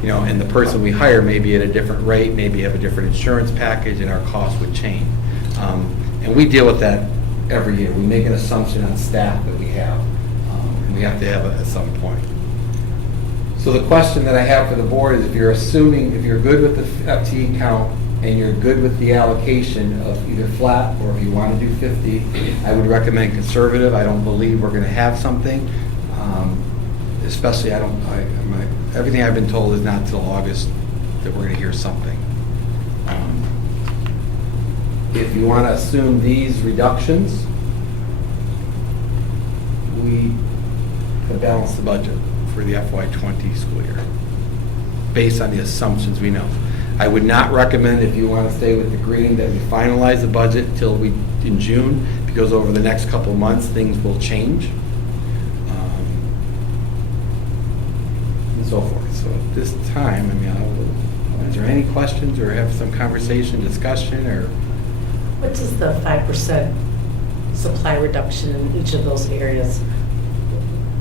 You know, and the person we hire may be at a different rate, maybe have a different insurance package, and our costs would change. And we deal with that every year. We make an assumption on staff that we have, and we have to have it at some point. So the question that I have for the board is, if you're assuming, if you're good with the FTE count and you're good with the allocation of either flat or if you want to do 50, I would recommend conservative. I don't believe we're going to have something. Especially, everything I've been told is not till August that we're going to hear something. If you want to assume these reductions, we have balanced the budget for the FY20 school year, based on the assumptions we know. I would not recommend, if you want to stay with the green, that we finalize the budget in June, because over the next couple of months, things will change. And so forth. So at this time, I mean, is there any questions or have some conversation, discussion, or? What is the 5% supply reduction in each of those areas,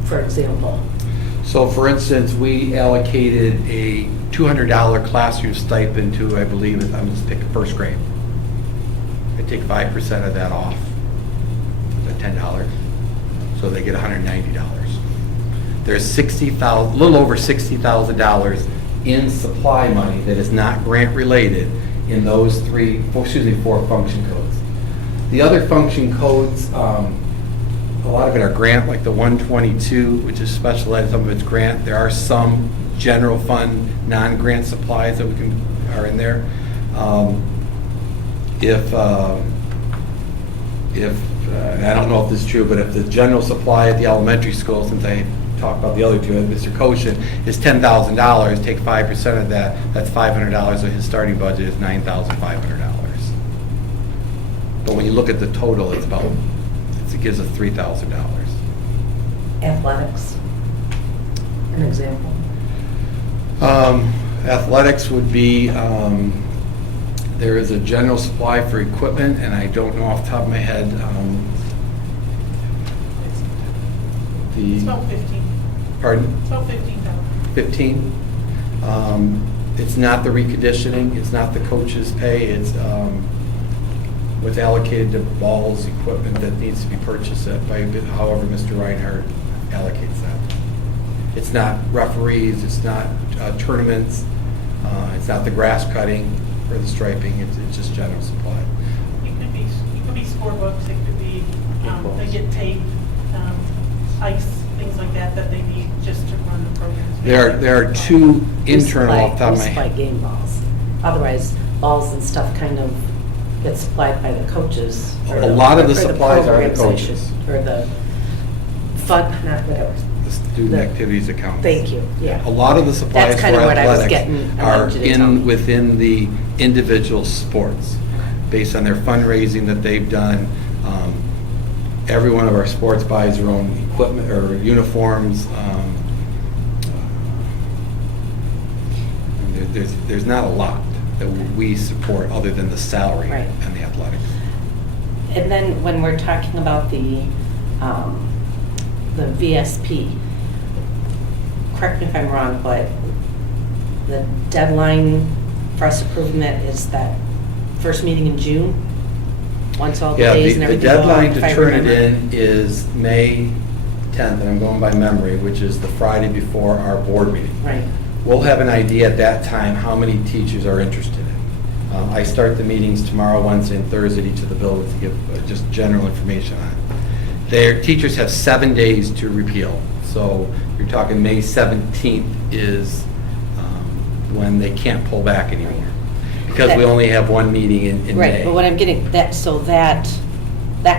for example? So for instance, we allocated a $200 classroom stipend to, I believe, I'm just picking first grade. I take 5% of that off, the $10, so they get $190. There's a little over $60,000 in supply money that is not grant related in those four function codes. The other function codes, a lot of it are grant, like the 122, which is special ed, some of it's grant. There are some general fund, non-grant supplies that are in there. I don't know if this is true, but if the general supply at the elementary school, since I talked about the other two, Mr. Koshin, is $10,000, take 5% of that, that's $500, so his starting budget is $9,500. But when you look at the total, it gives us $3,000. Athletics, an example. Athletics would be, there is a general supply for equipment, and I don't know off the top of my head. It's about 15. Pardon? It's about 15,000. 15. It's not the reconditioning, it's not the coach's pay, it's what's allocated to balls, equipment that needs to be purchased by however Mr. Reinhardt allocates that. It's not referees, it's not tournaments, it's not the grass cutting or the striping, it's just general supply. It could be scorebooks, it could be, they get tape, ice, things like that they need just to run the programs. There are two internal off the top of my We supply head. game balls. Otherwise, balls and stuff kind of get supplied by the coaches. A lot of the or supplies are the programs, coaches. Or the fun, not whatever. The student activities account. Thank you, yeah. A lot of the supplies That's for kind of what I was athletics getting. I are wanted you to tell me. within the individual sports, based on their fundraising that they've done. Every one of our sports buys their own equipment or uniforms. There's not a lot that we support other than the salary Right. and the athletics. And then when we're talking about the VSP, correct me if I'm wrong, but the deadline for us approving that is that first meeting in June? Once all the Yeah, days and the everything go out, deadline if I to turn it remember. in is May 10th, and I'm going by memory, which is the Friday before our board meeting. Right. We'll have an idea at that time how many teachers are interested in. I start the meetings tomorrow, Wednesday, and Thursday at each of the buildings to give just general information on it. Their teachers have 7 days to repeal, so you're talking May 17th is when they can't pull back anymore, because we only have one meeting in May. Right, but what I'm getting, that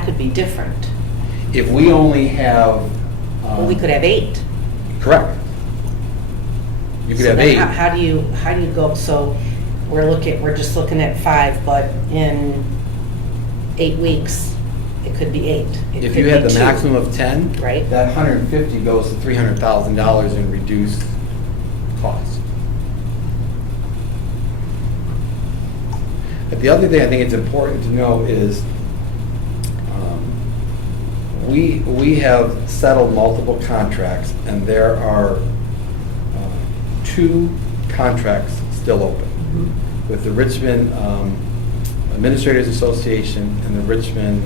could be different. If we only have... Well, we could have 8. Correct. You could So have then 8. How do you go, so we're just looking at 5, but in 8 weeks, it could be 8. It If could you had be the 2. maximum of 10, Right. that 150 goes to $300,000 in reduced costs. But the other thing I think it's important to know is we have settled multiple contracts, and there are 2 contracts still open with the Richmond Administrators Association and the Richmond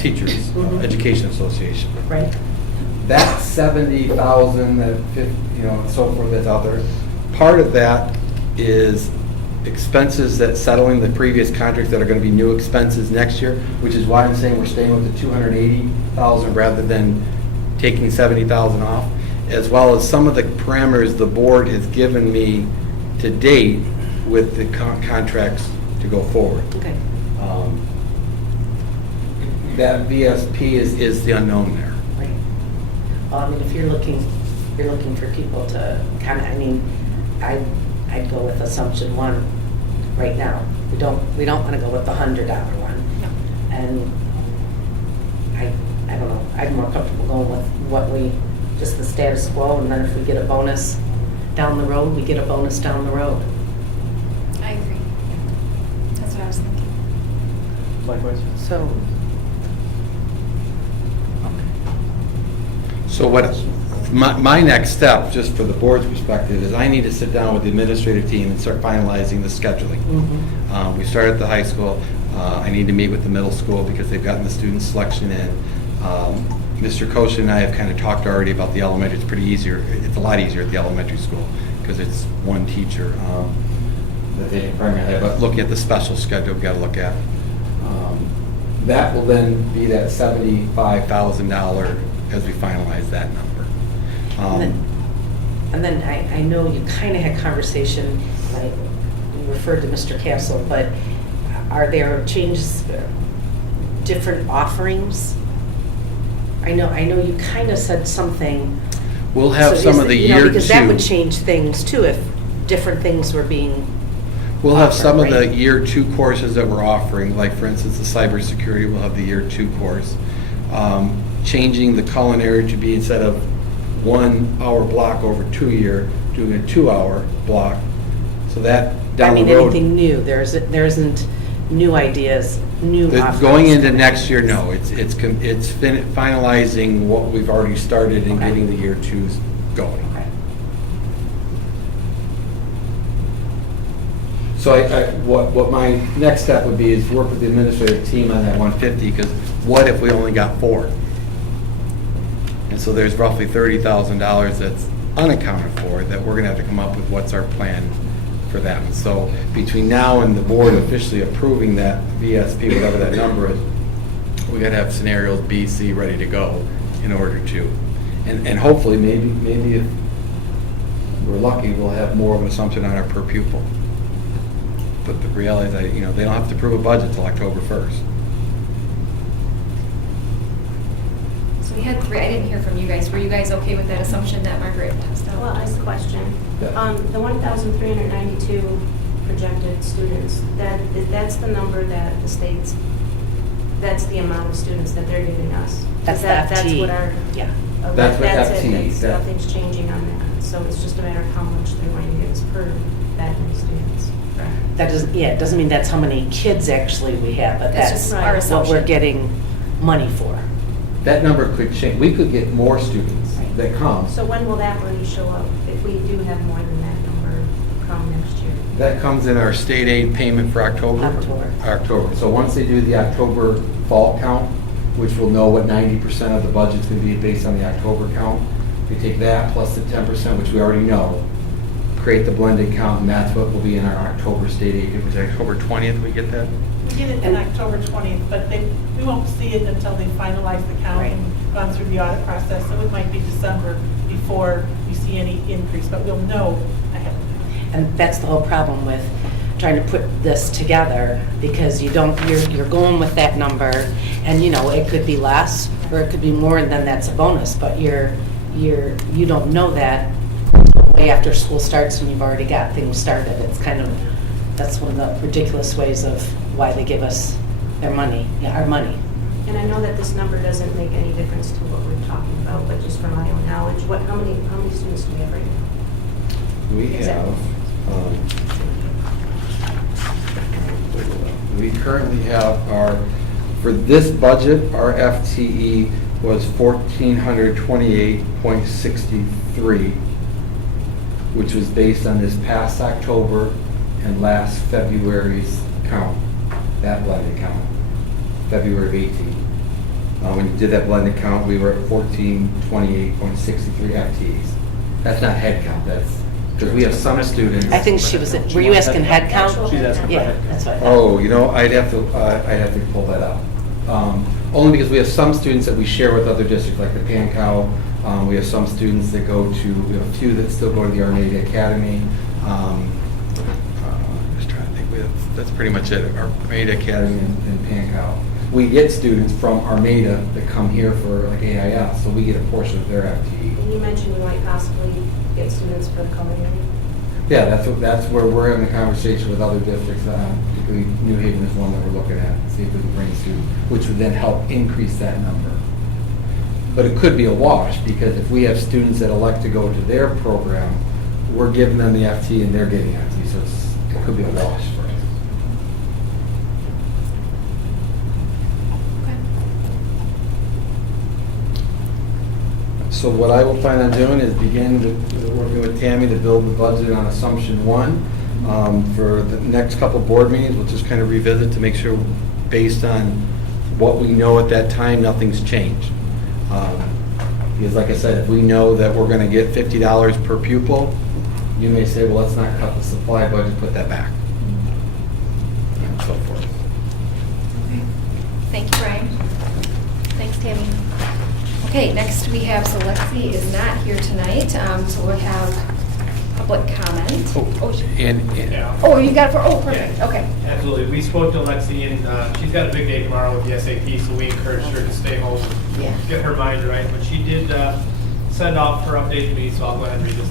Teachers Education Association. Right. That 70,000, that and so forth that's out there, part of that is expenses that settling the previous contracts that are going to be new expenses next year, which is why I'm saying we're staying with the 280,000 rather than taking 70,000 off, as well as some of the parameters the board has given me to date with the contracts to go forward. Okay. that VSP is the unknown there. Right. Well, I mean, if you're looking for people to kind of, I mean, I'd go with assumption one right now. We don't want to go with the $100 one. And I don't know, I'm more comfortable going with just the status quo, and then if we get a bonus down the road, we get a bonus down the road. I agree. That's what I was thinking. Likewise. So what, my next step, just for the board's perspective, is I need to sit down with the administrative team and start finalizing the scheduling. We started at the high school. I need to meet with the middle school because they've gotten the student selection in. Mr. Koshin and I have kind of talked already about the elementary. It's pretty easier. It's a lot easier at the elementary school because it's one teacher that they can primarily have. But looking at the special schedule, we've got to look at. That will then be that $75,000 as we finalize that number. And then I know you kind of had conversation, like you referred to Mr. Castle, but are there changes, different offerings? I know you kind of said something. We'll have So some is of the it- you know, year because that would two. change things too if different things were being We'll have some of the right? year 2 courses that we're offering, like for instance, the cybersecurity will have the year 2 course. Changing the culinary to be, instead of 1 hour block over 2 year, doing a 2-hour block. So that down the road. anything new. There isn't new ideas, new offerings. Going into next year, no, it's finalizing what we've already started and Okay. getting the year 2s going. Okay. So what my next step would be is work with the administrative team on that 150, because what if we only got 4? And so there's roughly $30,000 that's unaccounted for that we're gonna have to come up with what's our plan for that. And so between now and the board officially approving that VSP, whatever that number is, we gotta have scenarios B, C ready to go in order to, and hopefully maybe if we're lucky, we'll have more of an assumption on our per pupil. But the reality is that, they don't have to approve a budget till October 1st. So we had 3, I didn't hear from you guys. Were you guys okay with that assumption that Margaret passed out? Well, I have a question. Yeah. The 1,392 projected students, that's the number that the state's, that's the amount of students that they're giving us. That's Is the that- FT. That's what our. Yeah. Oh, That's what that's FT, it. that- Nothing's changing on that. So it's just a matter of how much they're going to give us per that many students. That doesn't, it doesn't mean that's how many kids actually we have, but That's that's just our what we're assumption. getting money for. That number could change. We could get more students that come. So when will that money show up, if we do have more than that number come next year? That comes in our state aid payment for October. October. So once they do the October fall count, which we'll know what 90% of the budget's going to be based on the October count, we take that plus the 10%, which we already know, create the blended count, and that's what will be in our October state aid. It was October 20th we get that? We get it in October 20th, but we won't see it until they finalize the count and gone through the audit process. So it might be December before we see any increase, but we'll know ahead of time. And that's the whole problem with trying to put this together, because you're going with that number, and it could be less, or it could be more, and then that's a bonus, but you don't know that way after school starts and you've already got things started. It's that's one of the ridiculous ways of why they give us our money. And I know that this number doesn't make any difference to what we're talking about, but just from my own knowledge, how many students do we have right now? We currently have for this budget, our FTE was 1,428.63, which was based on this past October and last February's count, that blended count, February of 18. When you did that blended count, we were at 1,428.63 FTEs. That's not head count, that's, because we have some students. I think were you asking head count? She's asking for Yeah, head count. that's what. Oh, I'd have to pull that out. Only because we have some students that we share with other districts, like the Pancow. We have some students that we have a few that still go to the Armada Academy. Just trying to think, that's pretty much it, Armada Academy and Pancow. we get students from Armada that come here for like AIS, so we get a portion of their FTE. And you mentioned you might possibly get students for the culinary. Yeah, that's where we're having a conversation with other districts, particularly New Haven is one that we're looking at, see if we can bring students, which would then help increase that number. But it could be a wash, because if we have students that elect to go to their program, we're giving them the FT and they're getting FT, so it could be a wash for us. So what I will plan on doing is begin working with Tammy to build the budget on assumption 1. For the next couple board meetings, we'll just kind of revisit to make sure, based on what we know at that time, nothing's changed. Because like I said, if we know that we're going to get $50 per pupil, you may say, well, let's not cut the supply budget, put that back, and so forth. Okay. Thank you, Brian. Thanks, Tammy. Okay, next we have, so Lexi is not here tonight, so we'll have public comment. Oh, you got it for, perfect, Yeah, okay. Absolutely. We spoke to Lexi, and she's got a big day tomorrow with the SAT, so we encouraged her to stay home, Yeah. get her mind right. But she did send off her update to me, so I'll go ahead and read this.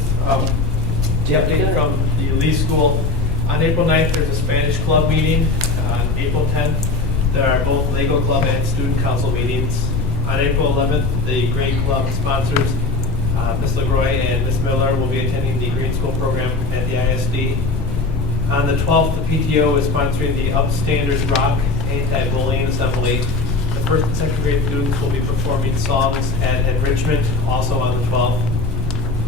The update from the Lee School. On April 9th, there's a Spanish club meeting. On April 10th, there are both Lego Club and Student Council meetings. On April 11th, the grade club sponsors, Ms. LeGroy and Ms. Miller, will be attending the Green School program at the ISD. On the 12th, the PTO is sponsoring the Upstanders Rock Anti-Bullying Assembly. The first and second grade students will be performing songs at Richmond, also on the 12th.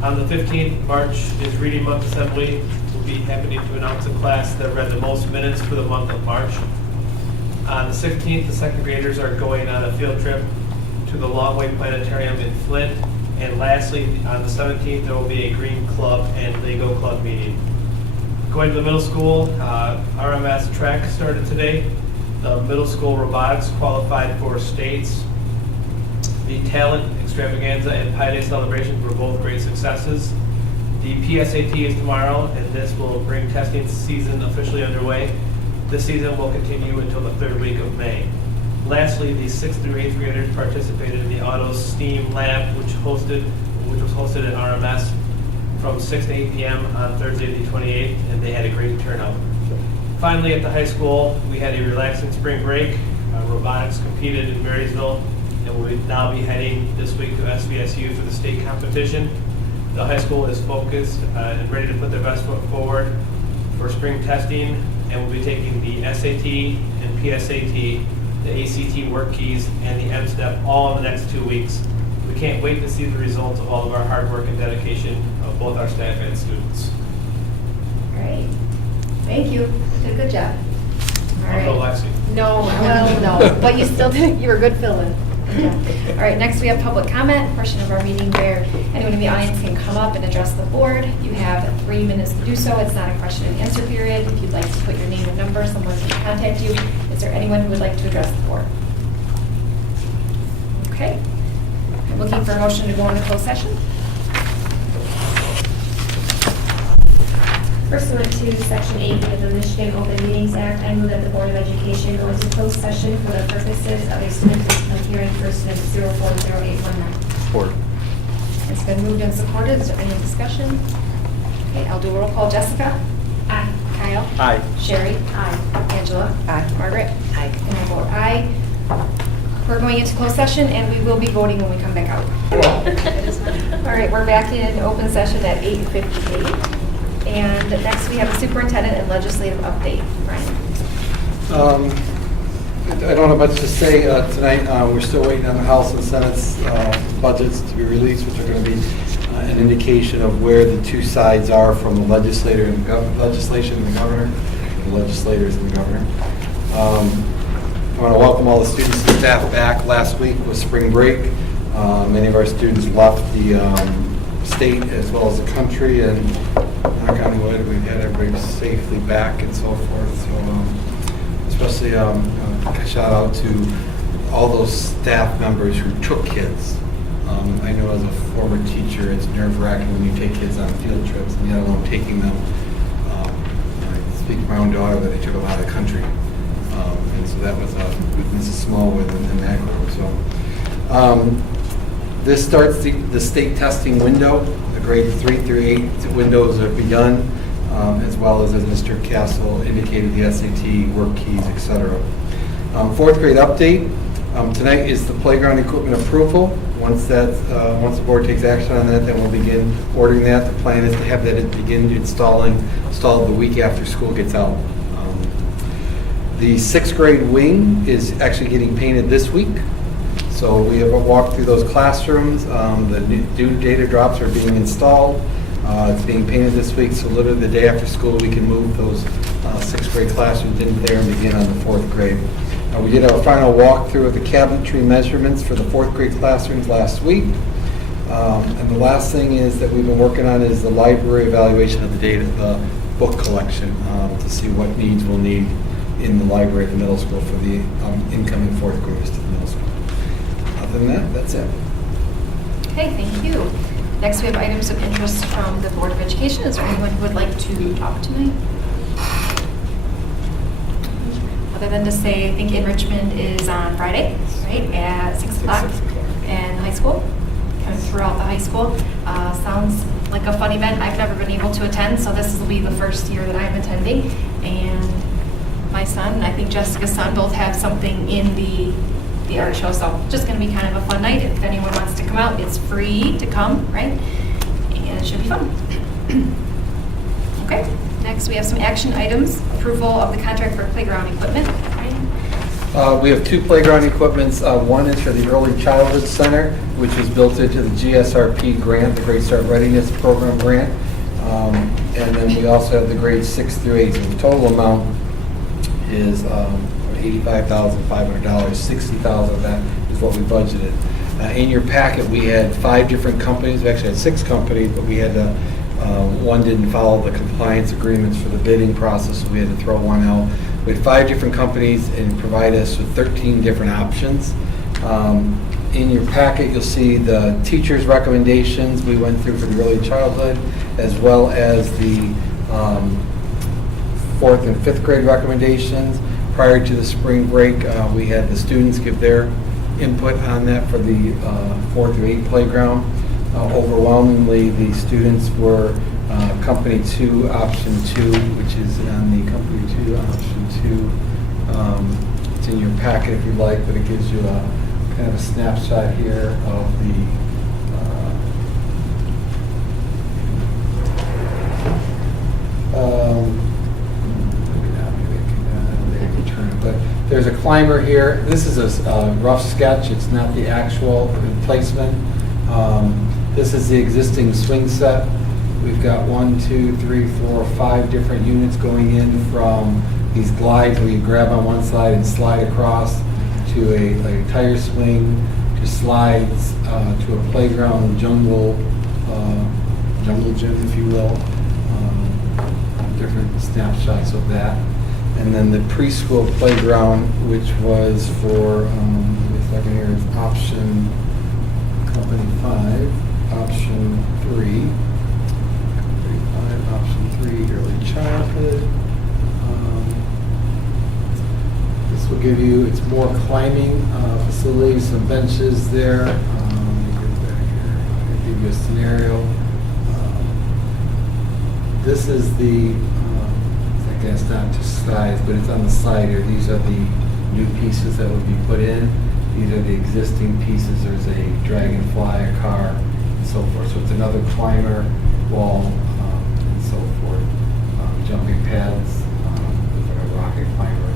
On the 15th, March is Reading Month Assembly. We'll be happy to announce a class that read the most minutes for the month of March. On the 16th, the second graders are going on a field trip to the Longway Planetarium in Flint. And lastly, on the 17th, there will be a Green Club and Lego Club meeting. Going to the middle school, RMS track started today. The middle school robotics qualified for states. The talent extravaganza and Pi Day celebrations were both great successes. The PSAT is tomorrow, and this will bring testing season officially underway. This season will continue until the 3rd week of May. Lastly, the 6th through 8th graders participated in the Auto STEAM Lab, which was hosted at RMS from 6 to 8 p.m. on Thursday the 28th, and they had a great turnout. Finally, at the high school, we had a relaxing spring break. Robotics competed in Marysville, and we'll now be heading this week to SVSU for the state competition. The high school is focused and ready to put their best foot forward for spring testing, and we'll be taking the SAT and PSAT, the ACT work keys, and the M-STEP all in the next 2 weeks. We can't wait to see the results of all of our hard work and dedication of both our staff and students. Great. Thank you. Did a good job. All right. I'll go Lexi. No, well, no, but you still did, you were good fill-in. Good job. All right, next we have public comment, portion of our meeting where anyone in the audience can come up and address the board. You have 3 minutes to do so. It's not a question and answer period. If you'd like to put your name and number, someone can contact you. Is there anyone who would like to address the board? Okay. I'm looking for a motion to go into closed session. Pursuant to Section 80 of the Michigan Open Meetings Act, I move that the Board of Education go into closed session for the purposes of a student hearing pursuant to 040819. Support. It's been moved and supported. Is there any discussion? Okay, I'll do a roll call. Jessica? Aye. Kyle? Aye. Sherry? Aye. Angela? Aye. Margaret? Aye. And I vote aye. We're going into closed session, and we will be voting when we come back out. All right, we're back in open session at 8:58. And next we have a superintendent and legislative update. Brian? I don't have much to say tonight. We're still waiting on the House and Senate's budgets to be released, which are going to be an indication of where the two sides are from the legislation and the governor, the legislators and the governor. I want to welcome all the students and staff back. Last week was spring break. Many of our students left the state as well as the country, and knock on wood, we've had everybody safely back and so forth. So especially a shout out to all those staff members who took kids. I know as a former teacher, it's nerve-wracking when you take kids on field trips, and yet alone taking them. I speak for my own daughter that they took a lot of the country. And so that was with Mrs. Smallwood in that group. So this starts the state testing window. The grade 3 through 8 windows have begun, as well as Mr. Castle indicated, the SAT, work keys, etc. Fourth grade update. Tonight is the playground equipment approval. Once the board takes action on that, then we'll begin ordering that. The plan is to have that begin installed the week after school gets out. The 6th grade wing is actually getting painted this week. So we have walked through those classrooms. The new data drops are being installed. It's being painted this week, so literally the day after school we can move those 6th grade classrooms in there and begin on the 4th grade. We did our final walkthrough of the cabinetry measurements for the 4th grade classrooms last week. And the last thing is that we've been working on is the library evaluation of the data, the book collection, to see what needs we'll need in the library at the middle school for the incoming 4th graders to the middle school. Other than that, that's it. Okay, thank you. Next, we have items of interest from the Board of Education. Is there anyone who would like to talk tonight? Other than to say, I think in Richmond is on Friday, right, at 6 o'clock in high school, kind of throughout the high school. Sounds like a fun event. I've never been able to attend, so this will be the first year that I'm attending. And my son, I think Jessica's son, both have something in the art show, so just going to be kind of a fun night. If anyone wants to come out, it's free to come, right? And it should be fun. Okay, next we have some action items. Approval of the contract for playground equipment. We have 2 playground equipments. One is for the Early Childhood Center, which was built into the GSRP grant, the Great Start Readiness Program grant. And then we also have the grades 6 through 8. So the total amount is $85,500. $60,000 of that is what we budgeted. In your packet, we had 5 different companies. We actually had 6 companies, but we had one didn't follow the compliance agreements for the bidding process, so we had to throw one out. We had 5 different companies and provide us with 13 different options. In your packet, you'll see the teachers' recommendations we went through for the early childhood, as well as the 4th and 5th grade recommendations. Prior to the spring break, we had the students give their input on that for the 4th through 8th playground. Overwhelmingly, the students were Company 2, Option 2, which is on the Company 2, Option 2. It's in your packet if you like, but it gives you a kind of a snapshot here of the but there's a climber here. This is a rough sketch. It's not the actual replacement. This is the existing swing set. We've got 1, 2, 3, 4, 5 different units going in from these glides where you grab on one side and slide across to a tire swing, to slides, to a playground jungle gym, if you will. Different snapshots of that. And then the preschool playground, which was for, here is option company 5, option 3, company 5, option 3, early childhood. This will give you, it's more climbing facilities, some benches there. I'll give you a scenario. This is the, I guess not to size, but it's on the side here. These are the new pieces that would be put in. These are the existing pieces. There's a dragonfly, a car, and so forth. So it's another climber, wall, and so forth. Jumping pads, like a rocket climber,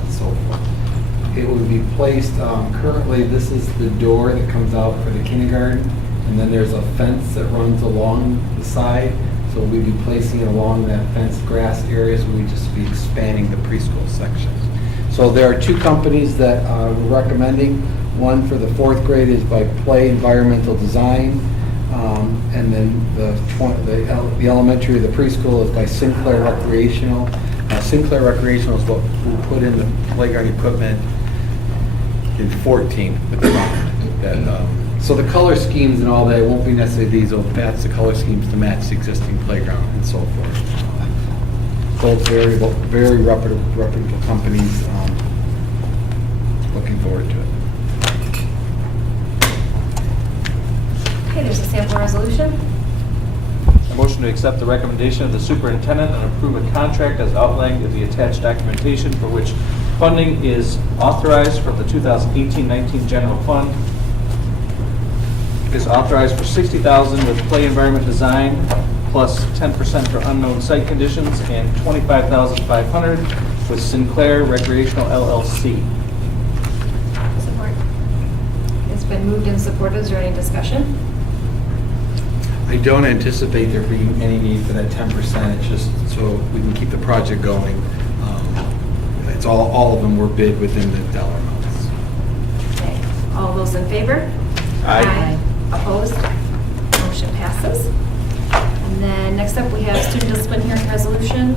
and so forth. It would be placed, currently this is the door that comes out for the kindergarten, and then there's a fence that runs along the side. So we'd be placing it along that fenced grass area, so we'd just be expanding the preschool sections. So there are 2 companies that we're recommending. One for the 4th grade is by Play Environmental Design, and then the elementary, the preschool is by Sinclair Recreational. Sinclair Recreational is what we put in the playground equipment in 14 with the that. So the color schemes and all that, it won't be necessarily these, it'll match the color schemes to match the existing playground and so forth. both very reputable companies. Looking forward to it. Okay, there's a sample resolution. A motion to accept the recommendation of the superintendent and approve a contract as outlined in the attached documentation for which funding is authorized from the 2018-19 general fund. Is authorized for $60,000 with play environment design plus 10% for unknown site conditions and $25,500 with Sinclair Recreational LLC. Support. It's been moved and supported. Is there any discussion? I don't anticipate there being any need for that 10%. It's just so we can keep the project going. It's all of them were bid within the dollar amounts. Okay. All those in favor? Aye. Opposed? Motion passes. And then next up, we have student discipline hearing resolution.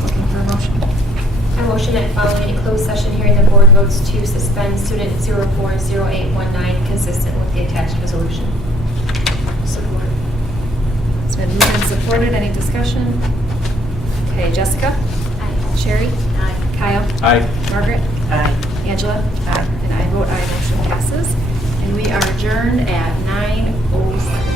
Looking for a motion. A motion that following a closed session hearing, the board votes to suspend student 040819 consistent with the attached resolution. Support. It's been moved and supported. Any discussion? Okay, Jessica? Aye. Sherry? Aye. Kyle? Aye. Margaret? Aye. Angela? Aye. And I vote aye. Motion passes. And we are adjourned at 9:07.